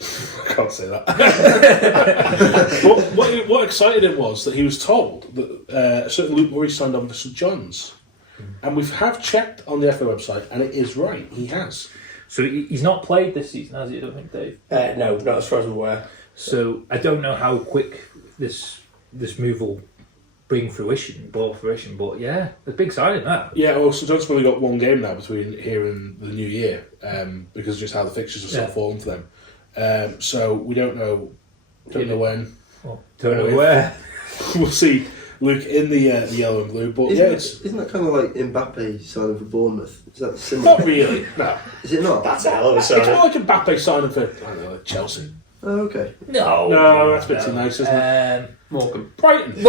I can't say that. what excited him was that he was told that a certain Luke Murray signed on for St John's. And we have checked on the FA website, and it is right, he has. So he's not played this season, has he? I don't think, Dave. No, not as far as I'm aware. So I don't know how quick this move will bring fruition. But yeah, a big signing that. Yeah, well, St John's only got one game now between here and the new year, because of just how the fixtures are sort of falling for them. So we don't know when. Well, don't know where. We'll see Luke in the yellow and blue, but Isn't that kind of like Mbappe signing for Bournemouth? Is that similar? not really. No, Is it not? That's a hell of a it's signing. more like a Mbappe signing for Chelsea. Oh, okay. No, that's a bit too nice, isn't it? Morecambe. Brighton.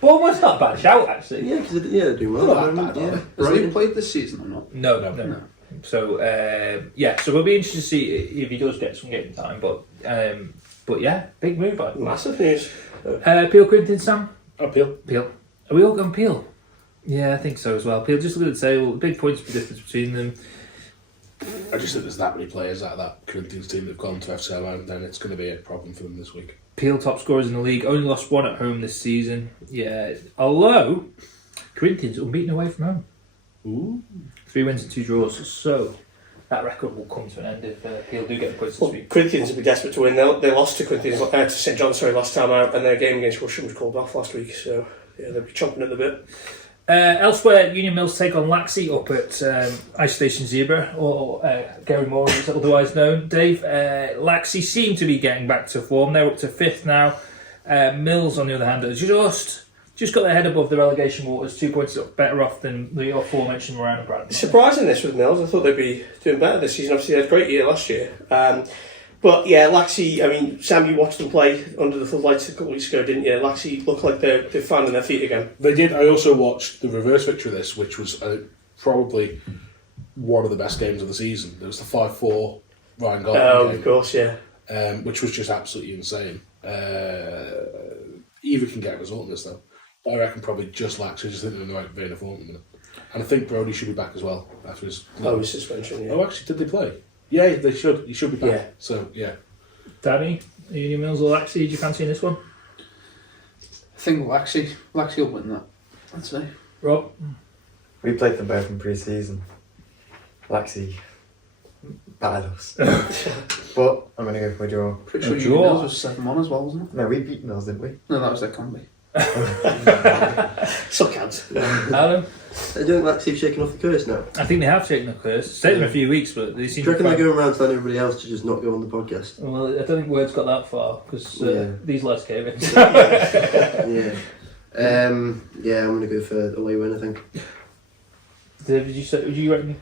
Bournemouth's not a bad shout, actually. Yeah, because they're doing well. Not at the that moment, bad, yeah. Has he Brighton. played this season or not? No. So so we'll be interested to see if he does get some game time. But yeah, big move by him. Massive news. Peel Quintin, Sam. Uphill. Peel. Are we all going Peel? Yeah, I think so as well. Peel, just look at the table. Big points difference between them. I just think there's that many players out of that Corinthians team that have gone to FC Marown, then it's going to be a problem for them this week. Peel top scorers in the league. Only lost one at home this season. Yeah. Although Corinthians unbeaten away from home. Ooh. 3 wins and 2 draws. So that record will come to an end if Peel do get the points this week. Corinthians will be desperate to win. They lost to Corinthians to St John's last time out, and their game against Russian was called off last week. So yeah, they'll be chomping at the bit. Elsewhere, Union Mills take on Laxey up at Ice Station Zebra, or Gary Moore as otherwise known. Dave, Laxey seem to be getting back to form. They're up to 5th now. Mills, on the other hand, are just got their head above the relegation waters, 2 points better off than the aforementioned Marown and Brandon. Surprising this with Mills. I thought they'd be doing better this season. Obviously, they had a great year last year. But yeah, Laxey, I mean, Sam, you watched them play under the floodlights a couple of weeks ago, didn't you? Laxey look like they've found their feet again. They did. I also watched the reverse victory of this, which was probably one of the best games of the season. There was the 5-4 Ryan Garden game. Of course, yeah. Which was just absolutely insane. Either can get a result in this, though. I reckon probably just Laxey, just think they're in the right vein of form at the minute. And I think Brody should be back as well after his suspension, yeah. Oh, actually, did they play? Yeah, they should. He should be back. Yeah. So, yeah. Danny, Union Mills or Laxey, do you fancy in this one? I think Laxey will win that, I'd say. Rob? We played them both in pre-season. Laxey battered us. But I'm going to go for a draw. Pretty sure A Union draw? Mills was 7-1 as well, wasn't it? No, we beat Mills, didn't we? No, that was their Combi. Suck ads. Adam? They're doing Laxey shaking off the curse now. I think they have shaken the curse. It's taken them a few weeks, but they Do seem you reckon to they're going around telling everybody else to just not go on the podcast? Well, I don't think word's got that far, because these lads came in. Yeah. I'm going to go for away win, I think. Did you reckon?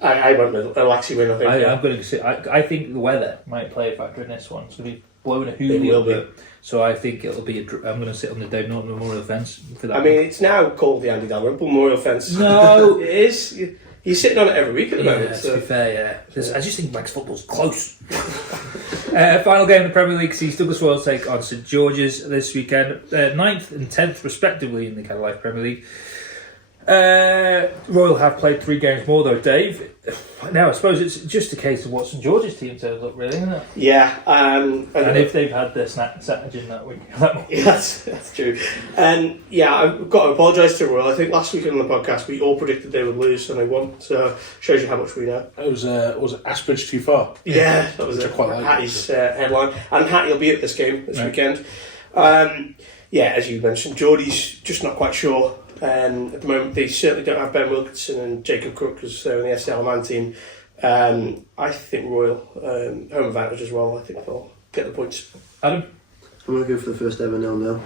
I went with a Laxey win, I think. I'm going to say, I think the weather might play a factor in this one. It's going to be blowing a It hoolie will up be. there. So I think it'll be I'm going to sit on the Dave Norton Memorial Fence for that. I mean, it's now called the Andy Dalrymple Memorial Fence. No. It is. You're sitting on it every week at the moment. To So. be fair, I just think Manx football's close. Final game of the Premier League sees Douglas Royal take on St George's this weekend, 9th and 10th respectively in the Caddy Life Premier League. Royal have played 3 games more though, Dave. Now I suppose it's just a case of what St George's team turns up, really, isn't it? Yeah. And if they've had their Saturday that week. Yeah, that's true. And yeah, I've got to apologise to Royal. I think last week on the podcast we all predicted they would lose and they won. So shows you how much we know. It was it Asbridge too far? Yeah, that was Which I quite like. Hattie's headline. And Hattie will be at this game this Right. weekend. Yeah, as you mentioned, Geordie's just not quite sure. At the moment, they certainly don't have Ben Wilkinson and Jacob Cook because they're in the SDL Man team. I think Royal, home advantage as well. I think they'll get the points. Adam? I'm going to go for the first ever 0-0.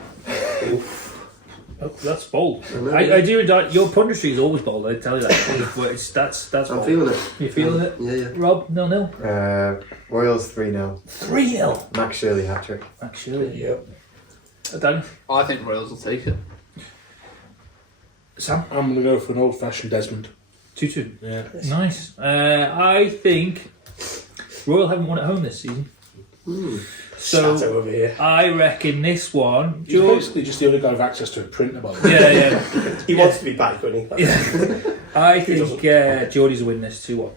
Oh, that's bold. I know, I do. Your punditry is always bold. I tell you that. But that's I'm bold. feeling it. You're feeling it, Yeah. Rob? 0-0. Royals 3-0. 3-0. Max Shirley hat-trick. Actually, Yeah. Dan? I think Royals will take it. Sam? I'm going to go for an old-fashioned Desmond. 2-2. Yeah. Nice. I think Royal haven't won at home this season. So Stato over here. I reckon this one. He's basically just the only guy with access to a printer, by the way. Yeah. He wants to be Patty Quinney. I think Geordie's will win this 2-1.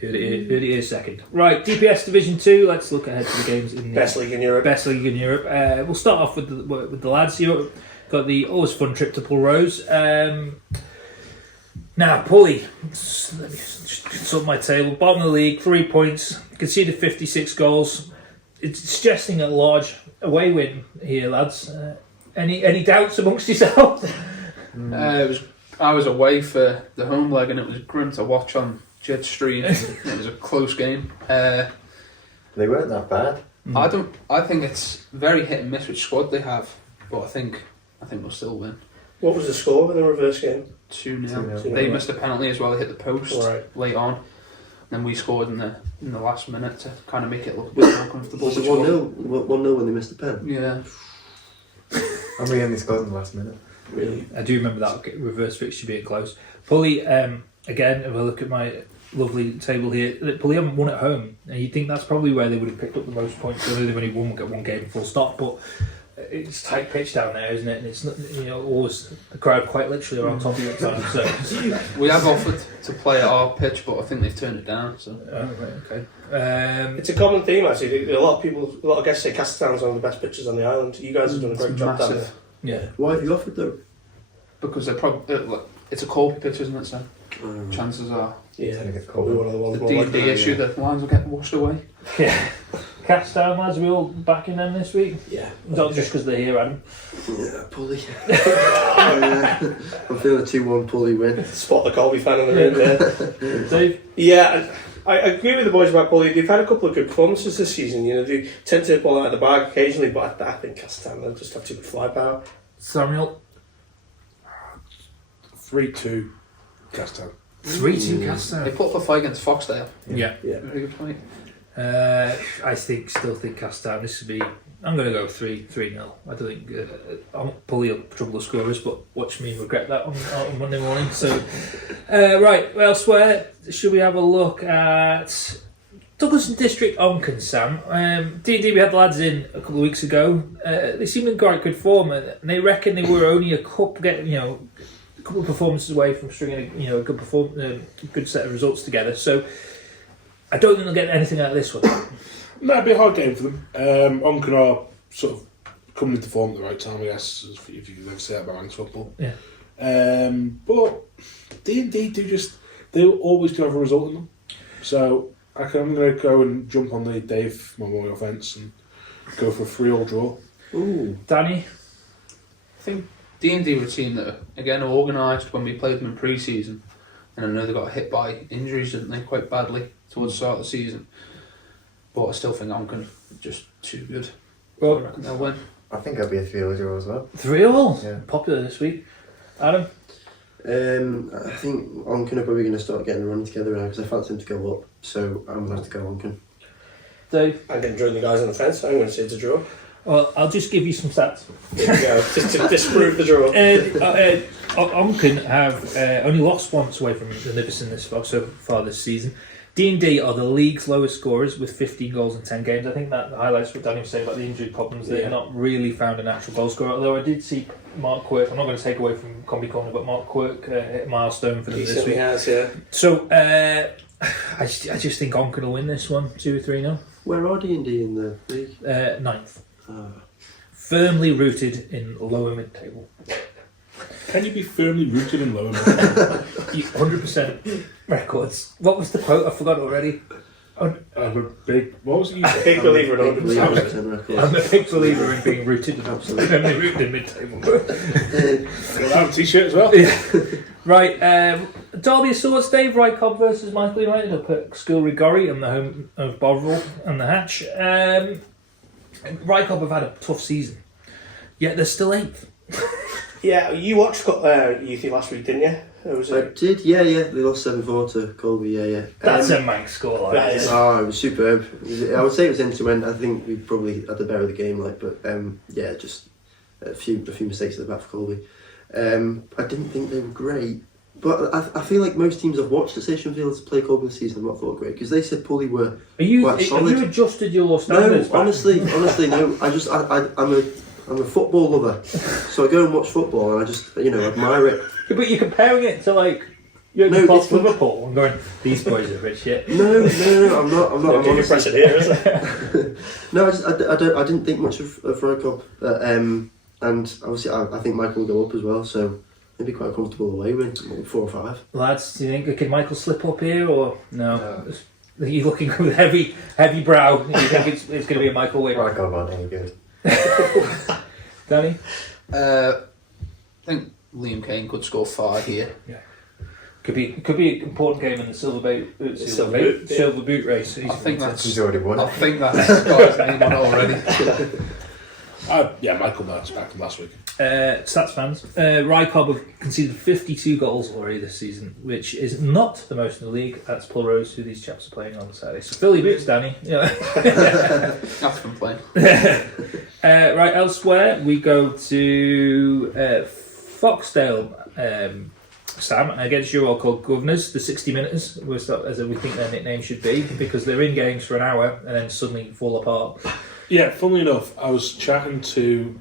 Heard it here second. Right, DPS Division 2. Let's look ahead to the games in the Best league in Europe. Best league in Europe. We'll start off with the lads here. Got the always fun trip to Pulrose. Now, Pulley. Let me just consult my table. Bottom of the league, 3 points. Conceded 56 goals. It's suggesting a large away win here, lads. Any doubts amongst yourselves? I was away for the home leg and it was grim to watch on Ged Street. It was a close game. They weren't that bad. I think it's very hit and miss which squad they have, but I think we'll still win. What was the score in the reverse game? 2-0. 2-0. They missed a penalty as well. They hit the post late on. Then we scored in the last minute to kind of make it look a bit more comfortable. Was it 1-0? 1-0 when they missed the pen? Yeah. And we only scored in the last minute. Really? I do remember that reverse fixture being close. Pulley, again, if I look at my lovely table here, Pulley haven't won at home, and you'd think that's probably where they would have picked up the most points. I know they've only won one game full stop, but it's tight pitch down there, isn't it? And it's not, always the crowd quite literally are on top of you at times. So We have offered to play at our pitch, but I think they've turned it down. So okay. It's a common theme actually. A lot of guests say Castletown's one of the best pitches on the island. You guys have done a great job down there. massive Yeah. Why have you offered though? because they're probably it's a Corby pitch, isn't it? So chances are Yeah, gonna get probably one of the ones the more like D that, issue, yeah. the lines will get washed away. Yeah. Cast down, lads. We all backing them this week. Yeah. Not just because they're here, Adam. Yeah, Pulley. I'm feeling a 2-1 Pulley win. Spot the Colby fan in the room there. Dave. Yeah, I agree with the boys about Pulley. They've had a couple of good performances this season. They tend to pull out of the bag occasionally, but I think Castletown they'll just have too much fly power. Samuel. 3-2 Castletown. 3-2 Cast They down. put up a fight against Foxdale. Yeah. Very good fight. I still think Cast down. This would be. I'm going to go 3-0. I don't think I'm probably trouble the scorers, but watch me regret that on Monday morning. So, right, elsewhere, should we have a look at Douglas and District Onken, Sam? D&D, we had the lads in a couple of weeks ago. They seemed in quite good form, and they reckon they were only a couple of performances away from stringing a good set of results together. So, I don't think they'll get anything out of this one. No, it'd be a hard game for them. Onken are sort of coming into form at the right time, I guess, if you can ever say that about Manx football. Yeah. But D&D they'll always have a result in them. So I'm going to go and jump on the Dave Memorial fence and go for a 3-3 draw. Ooh, Danny. I think D&D were a team that again organised when we played them in pre-season, and I know they got hit by injuries, didn't they, quite badly towards the start of the season. But I still think Onken just too good. Well, I reckon they'll win. I think it'll be a 3-0 draw as well. 3-3. Yeah. Popular this week. Adam. I think Onken are probably going to start getting a run together now because I fancy them to go up. So I'm going to have to go Onken. Dave. I'm going to join the guys on the fence. I'm going to say it's a draw. Well, I'll just give you some stats. There you go. Just to disprove the draw. Onken have only lost once away from the Livingston so far this season. D&D are the league's lowest scorers with 15 goals in 10 games. I think that highlights what Danny was saying about the injury problems. They've not really found a natural goal scorer. Although I did see Mark Quirk, I'm not going to take away from Combi Corner, but Mark Quirk hit a milestone for them He this certainly week. has, yeah. So I just think Onken will win this one, 2-3-0. Where are D&D in the league? Ninth. Firmly rooted in lower mid-table. Can you be firmly rooted in lower? 100% records. What was the quote? I forgot already. I'm a big. What was it? Big believer in 100%. 100% record. I'm a big believer in being rooted in firmly rooted in mid-table. Well, I have a t-shirt as well. Yeah. Right, Derby of Sorts, Dave Rycob versus Michael United up at School Rigori on the home of Bovril and the Hatch. Rycob have had a tough season, yet they're still 8th. Yeah, you watched Youthy last week, didn't you? I did, yeah. They lost 7-4 to Colby, yeah. That's a Manx score, that is. It was superb. I would say it was end to end. I think we probably had the better of the game, just a few mistakes at the back for Colby. I didn't think they were great, But I feel like most teams I've watched at Station Fields play Colby this season have not thought great because they said Pulley were quite solid. Have you adjusted your standards? No, honestly, no. I'm a football lover, so I go and watch football and I just admire it. Yeah, but you're comparing it to like Liverpool and going, these boys are rich shit. No, I'm not. I'm honestly, pressing here, isn't it? No, I didn't think much of Rycob, and obviously I think Michael will go up as well, so he'd be quite comfortable away with 4 or 5. Lads, do you think can Michael slip up here or no? Are you looking with heavy brow? You think it's going to be a Michael win? Rycob aren't any good. Danny? I think Liam Kane could score 5 here. Yeah. Could be an important game in the silver boot race. I think He's already won. I think that's got his name on it already. Yeah, Michael bounced back from last week. Stats fans, Rycob have conceded 52 goals already this season, which is not the most in the league. That's Paul Rose, who these chaps are playing on Saturday. So Philly boots, Danny. That's from playing. Right, elsewhere we go to Foxdale. Sam, against your called Governors, the 60-minuters, as we think their nickname should be, because they're in games for an hour and then suddenly fall apart. Yeah, funnily enough, I was chatting to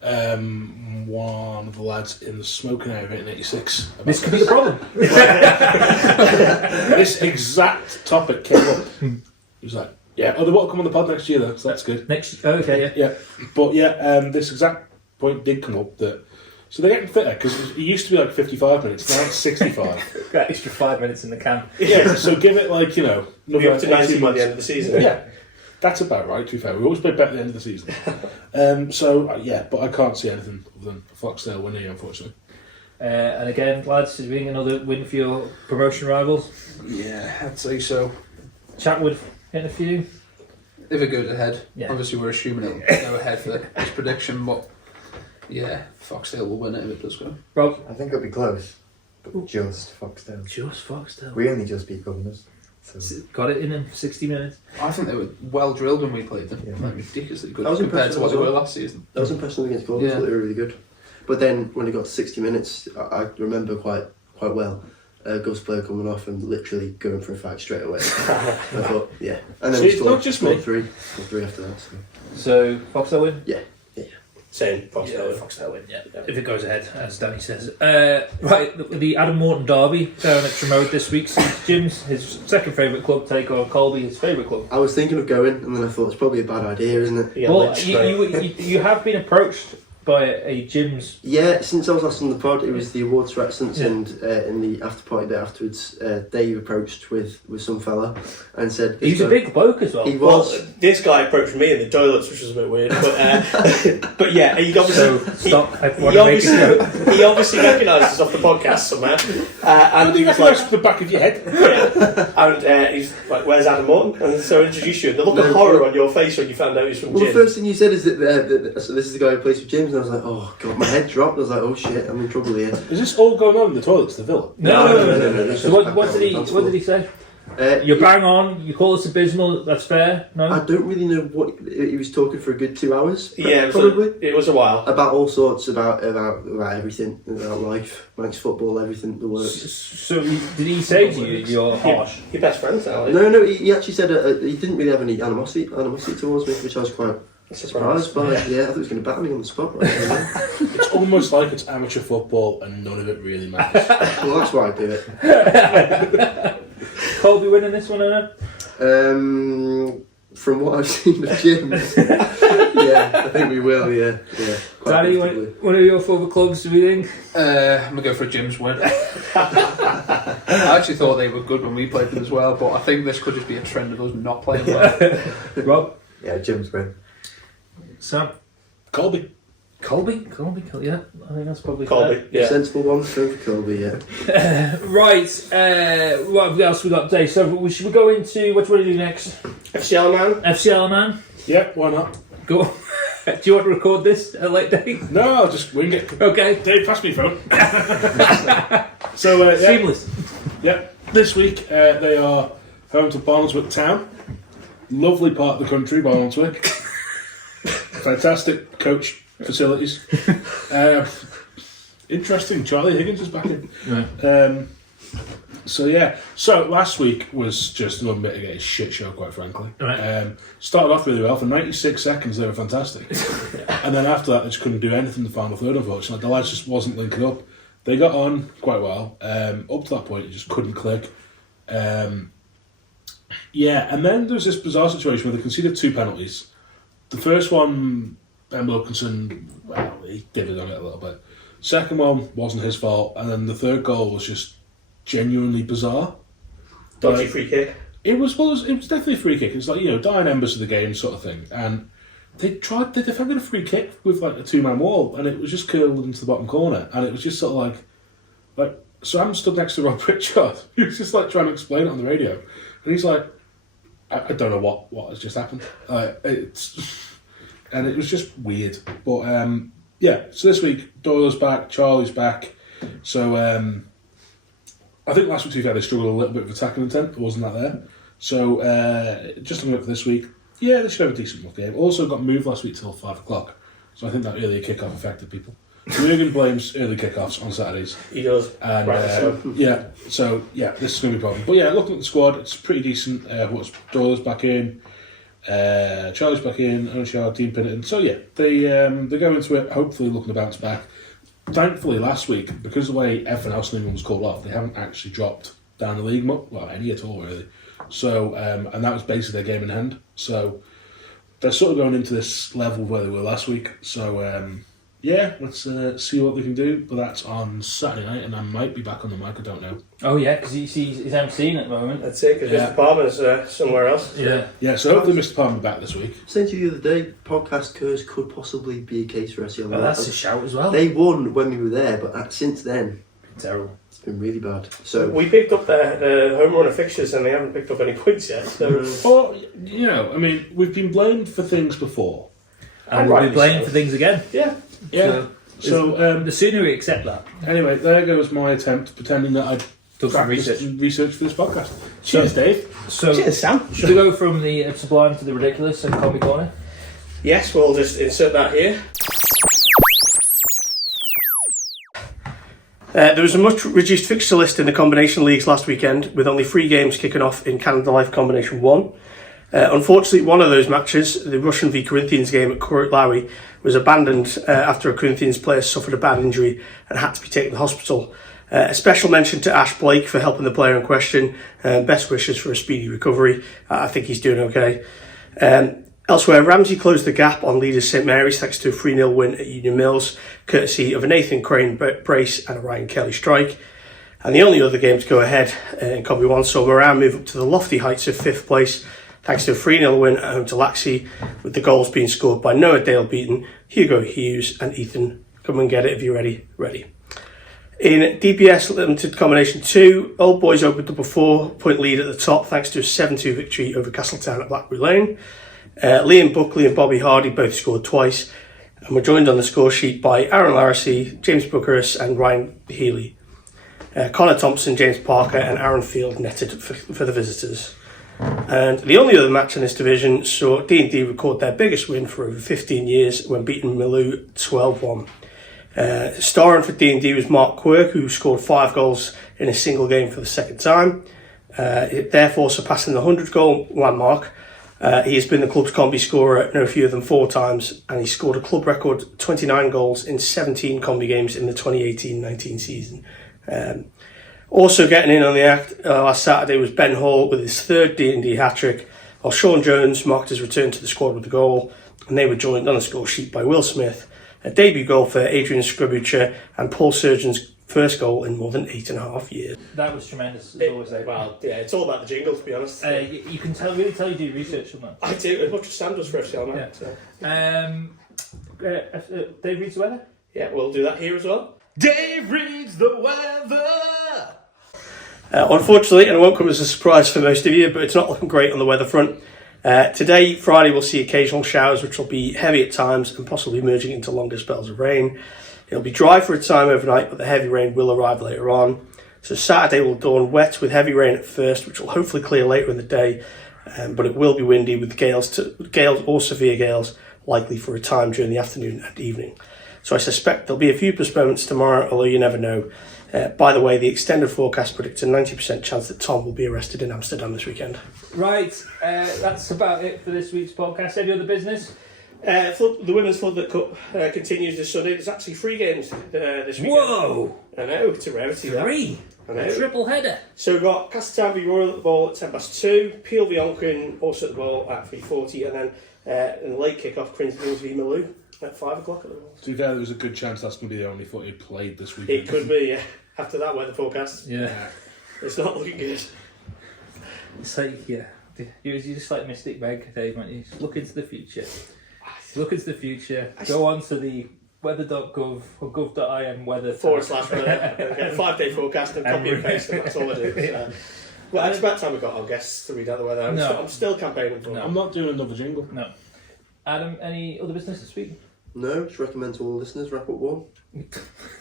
one of the lads in the smoking area in 86. This could be the problem. This exact topic came up. He was like, yeah, they want to come on the pod next year though, so that's good. Okay, yeah. But this exact point did come up that so they're getting fitter because it used to be like 55 minutes, now it's 65. Got extra 5 minutes in the can. Yeah, so give it like, We'll another be up to 90 by 18 the months. end of the season. Yeah, that's about right, to be fair. We always play better at the end of the season. But I can't see anything other than Foxdale winning, unfortunately. And again, lads, is being another win for your promotion rivals. Yeah, I'd say so. Chatwood hitting a few. If it goes ahead, Yeah. obviously we're assuming it'll go ahead for this prediction, but yeah, Foxdale will win it if it does go. Rob? I think it'll be close, but just Foxdale. Just Foxdale. We only just beat Governors. So. Got it in 60 minutes. I think they were well drilled when we played them. Yeah. Like, ridiculously good I was compared to what they impressed were as last season. That was impressive against Gordon. I thought they were really good. But then when it got to 60 minutes, I remember quite well. Gus player coming off and literally going for a fight straight away. I thought, yeah. And then See, we it's not just me. scored three after that. So, Foxdale win? Yeah. Same, Foxdale. Foxdale win, yeah. If it goes ahead, as Danny says. Right, the Adam Morton derby down at Tremode this week sees Jim's, his second favourite club, take on Colby, his favourite club. I was thinking of going, and then I thought it's probably a bad idea, isn't it? Yeah, Well, you have been approached by a Jim's. Yeah, since I was last on the pod, it was the Awards for Excellence, Yeah. and in the after party day afterwards, Dave approached with some fella and said He's a big bloke as well. He was. Well, this guy approached me in the toilets, which was a bit weird. But yeah, he obviously he obviously recognised us off the podcast somehow, and he was like, the back of your head. and he's like, "Where's Adam Morton?" And so I introduced you. And the look of horror on your face when you found out he was from Well, Jim. the first thing you said is that so this is the guy who plays for James, and I was like, oh god, my head dropped. I was like, oh shit, I'm in trouble here. Is this all going on in the toilets, the villa? No. This So was what back did on he say? the You're bang on, you call us abysmal, that's fair, no? I don't really know what he was talking for a good 2 hours. Yeah, probably it was a while. about all sorts about everything, about life, Manx football, everything, the works. So did he say to you, you're harsh? Your best friends now. No, he actually said he didn't really have any animosity towards me, which I was quite surprised by. Yeah, I thought he was going to bat me on the spot. Right now. It's almost like it's amateur football and none of it really matters. Well, that's why I do it. Colby winning this one, or no? From what I've seen of Jim's, yeah, I think we will. Yeah. Quite Danny, comfortably. one of your favourite clubs, do we think? I'm going to go for a Jim's win. I actually thought they were good when we played them as well, but I think this could just be a trend of us not playing well. Rob? Yeah, Jim's win. Sam? Colby. Colby, yeah. I think that's probably Colby. Yeah. Sensible one, go for Colby, yeah. Right, what else we got today? So should we go into, what do we do next? FCL man. FCL man? Yeah, why not? Go. Do you want to record this at a late date? No, I'll just wing it. Okay. Dave, pass me your phone. So, yeah. Seamless. Yeah, this week they are home to Barnsley Town. Lovely part of the country, Barnsley. Fantastic coach facilities. Interesting. Charlie Higgins is back in. Yeah. So last week was just an unmitigated shit show, quite frankly. Right. Started off really well. For 96 seconds, they were fantastic. And then after that, they just couldn't do anything in the final third, unfortunately. The lads just wasn't linking up. They got on quite well. Up to that point, it just couldn't click. And then there was this bizarre situation where they conceded 2 penalties. The first one, Ben Wilkinson, well, he divvied on it a little bit. Second one wasn't his fault. And then the third goal was just genuinely bizarre. Dodgy free kick. It was definitely a free kick. It's like, dying embers of the game sort of thing. And they defended a free kick with like a 2-man wall, and it was just curled into the bottom corner. And it was just sort of like Sam stood next to Rob Pritchard. He was just like trying to explain it on the radio, and he's like, I don't know what has just happened. And it was just weird. But so this week Doyle's back, Charlie's back. So I think last week, to be fair, they struggled a little bit with attacking intent. There wasn't that there. So, just looking up for this week, they should have a decent enough game. Also got moved last week till 5 o'clock. So I think that earlier kick-off affected people. Jurgen blames early kick-offs on Saturdays. He does. And, this is going to be a problem. But looking at the squad, it's pretty decent. Doyle's back in, Charlie's back in, Onshard, Dean Pinnerton. So, they go into it, hopefully looking to bounce back. Thankfully, last week, because of the way everything else in England was called off, they haven't actually dropped down the league much, well, any at all, really. So, and that was basically their game in hand. So, they're sort of going into this level where they were last week. So, let's see what they can do. But that's on Saturday night, and I might be back on the mic, I don't know. Oh, yeah, because he's emceeing at the moment. That's it, because Mr. Palmer's somewhere else. Yeah, so hopefully Mr. Palmer back this week. Saying to you the other day, podcast curse could possibly be a case for SEL. Oh, that's a shout as well. They won when we were there, but since then, terrible. It's been really bad. So we picked up the home runner fixtures, and they haven't picked up any points yet. So, we've been blamed for things before, and we'll be blamed for things again. Yeah. So the sooner we accept that. Anyway, there goes my attempt pretending that I'd done some research for this podcast. Cheers, Dave. So, cheers, Sam. Should we go from the sublime to the ridiculous and Combi Corner? Yes, we'll just insert that here. There was a much reduced fixture list in the combination leagues last weekend, with only 3 games kicking off in Canada Life Combination 1. Unfortunately, one of those matches, the Russian v Corinthians game at Kurut Lawi, was abandoned after a Corinthians player suffered a bad injury and had to be taken to the hospital. A special mention to Ash Blake for helping the player in question. Best wishes for a speedy recovery. I think he's doing okay. Elsewhere, Ramsey closed the gap on leaders St Mary's thanks to a 3-0 win at Union Mills, courtesy of a Nathan Crane brace and a Ryan Kelly strike. And the only other game to go ahead in Combi 1 saw Marown move up to the lofty heights of 5th place thanks to a 3-0 win at home to Laxey, with the goals being scored by Noah Dale-Beaton, Hugo Hughes and Ethan. Come and get it if you're ready. In DPS Limited Combination 2, Old Boys opened up a 4-point lead at the top thanks to a 7-2 victory over Castletown at Blackberry Lane. Liam Buckley and Bobby Hardy both scored twice, and were joined on the score sheet by Aaron Larissy, James Bucharest and Ryan Healy. Connor Thompson, James Parker and Aaron Field netted for the visitors. And the only other match in this division saw D&D record their biggest win for over 15 years when beating Malou 12-1. Starring for D&D was Mark Quirk, who scored 5 goals in a single game for the second time, therefore surpassing the 100-goal landmark. He has been the club's combi scorer no fewer than 4 times, and he scored a club record 29 goals in 17 combi games in the 2018-19 season. Also getting in on the act last Saturday was Ben Hall with his 3rd D&D hat-trick, while Sean Jones marked his return to the squad with a goal, and they were joined on the score sheet by Will Smith, a debut goal for Adrian Scribucher, and Paul Surgeon's first goal in more than 8.5 years. That was tremendous, as always. Well, yeah, it's all about the jingle, to be honest. You can really tell you do research on that. I do, as much as Sam does for FCL, man. Yeah. So. Dave reads the weather? Yeah, we'll do that here as well. Dave reads the weather! Unfortunately, and it won't come as a surprise for most of you, but it's not looking great on the weather front. Today, Friday, we'll see occasional showers, which will be heavy at times and possibly merging into longer spells of rain. It'll be dry for a time overnight, but the heavy rain will arrive later on. So Saturday will dawn wet with heavy rain at first, which will hopefully clear later in the day, but it will be windy with gales or severe gales likely for a time during the afternoon and evening. So I suspect there'll be a few postponements tomorrow, although you never know. By the way, the extended forecast predicts a 90% chance that Tom will be arrested in Amsterdam this weekend. Right, that's about it for this week's podcast. Any other business? The Women's Floodlit Cup continues this Sunday. There's actually 3 games this weekend. Whoa! I know, it's a rarity. 3? I know. A triple header. So we've got Castletown v Royal at the ball at 2:10, Peel v Oncrin also at the ball at 3:40, and then in the late kick-off, Crinton v Malou at 5 o'clock at the ball. To be fair, there was a good chance that's going to be the only footy played this weekend. It could be, yeah. After that weather forecast, Yeah. it's not looking good. It's like, yeah. You're just like Mystic Meg, Dave, aren't you? Look into the future. Look into the future. Go on to the weather.gov or gov.im weather / weather. 5-day forecast and copy and paste, and that's all it is. Well, it's about time we got our guests to read out the weather. I'm still campaigning for them. I'm not doing another jingle. No. Adam, any other business this week? No, just recommend to all the listeners, wrap up warm.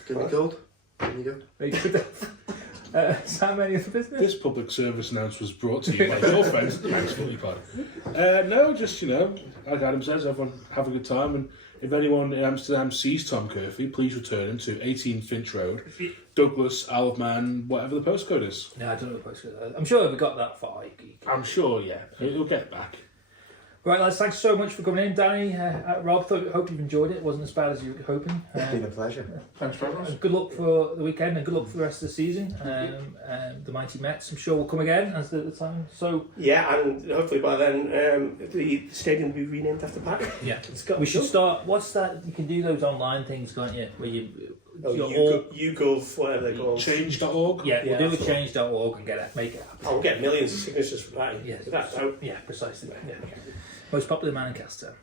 Gonna be cold. There you go. Very good. Sam, any other business? This public service announcement was brought to you by your friends at the Manx Footy Pod. No, just, like Adam says, everyone have a good time. And if anyone in Amsterdam sees Tom Curfew, please return him to 18 Finch Road, Douglas, Isle of Man, whatever the postcode is. No, I don't know the postcode. I'm sure if we got that far, I'm sure, yeah. He'll get back. Right, lads, thanks so much for coming in. Danny, Rob, hope you've enjoyed it. It wasn't as bad as you were hoping. It's been a pleasure. Thanks very much. Good luck for the weekend and good luck for the rest of the season. The mighty Mets, I'm sure, will come again as the time. So yeah, and hopefully by then the stadium will be renamed after Pat. Yeah, we should start. What's that? You can do those online things, can't you? Where YouGov, whatever they call it. Change.org? Yeah, we'll do a change.org and make it happen. I'll get millions of signatures from Patty. Yeah, precisely. Yeah. Most popular man in Castletown.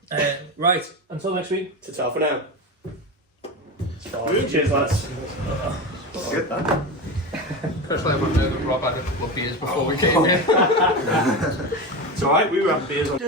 Right, until next week. Ta-ta for now. Cheers, lads. It's good, that. First time I've known Rob had a couple of beers before we came here. It's alright, we were having beers on.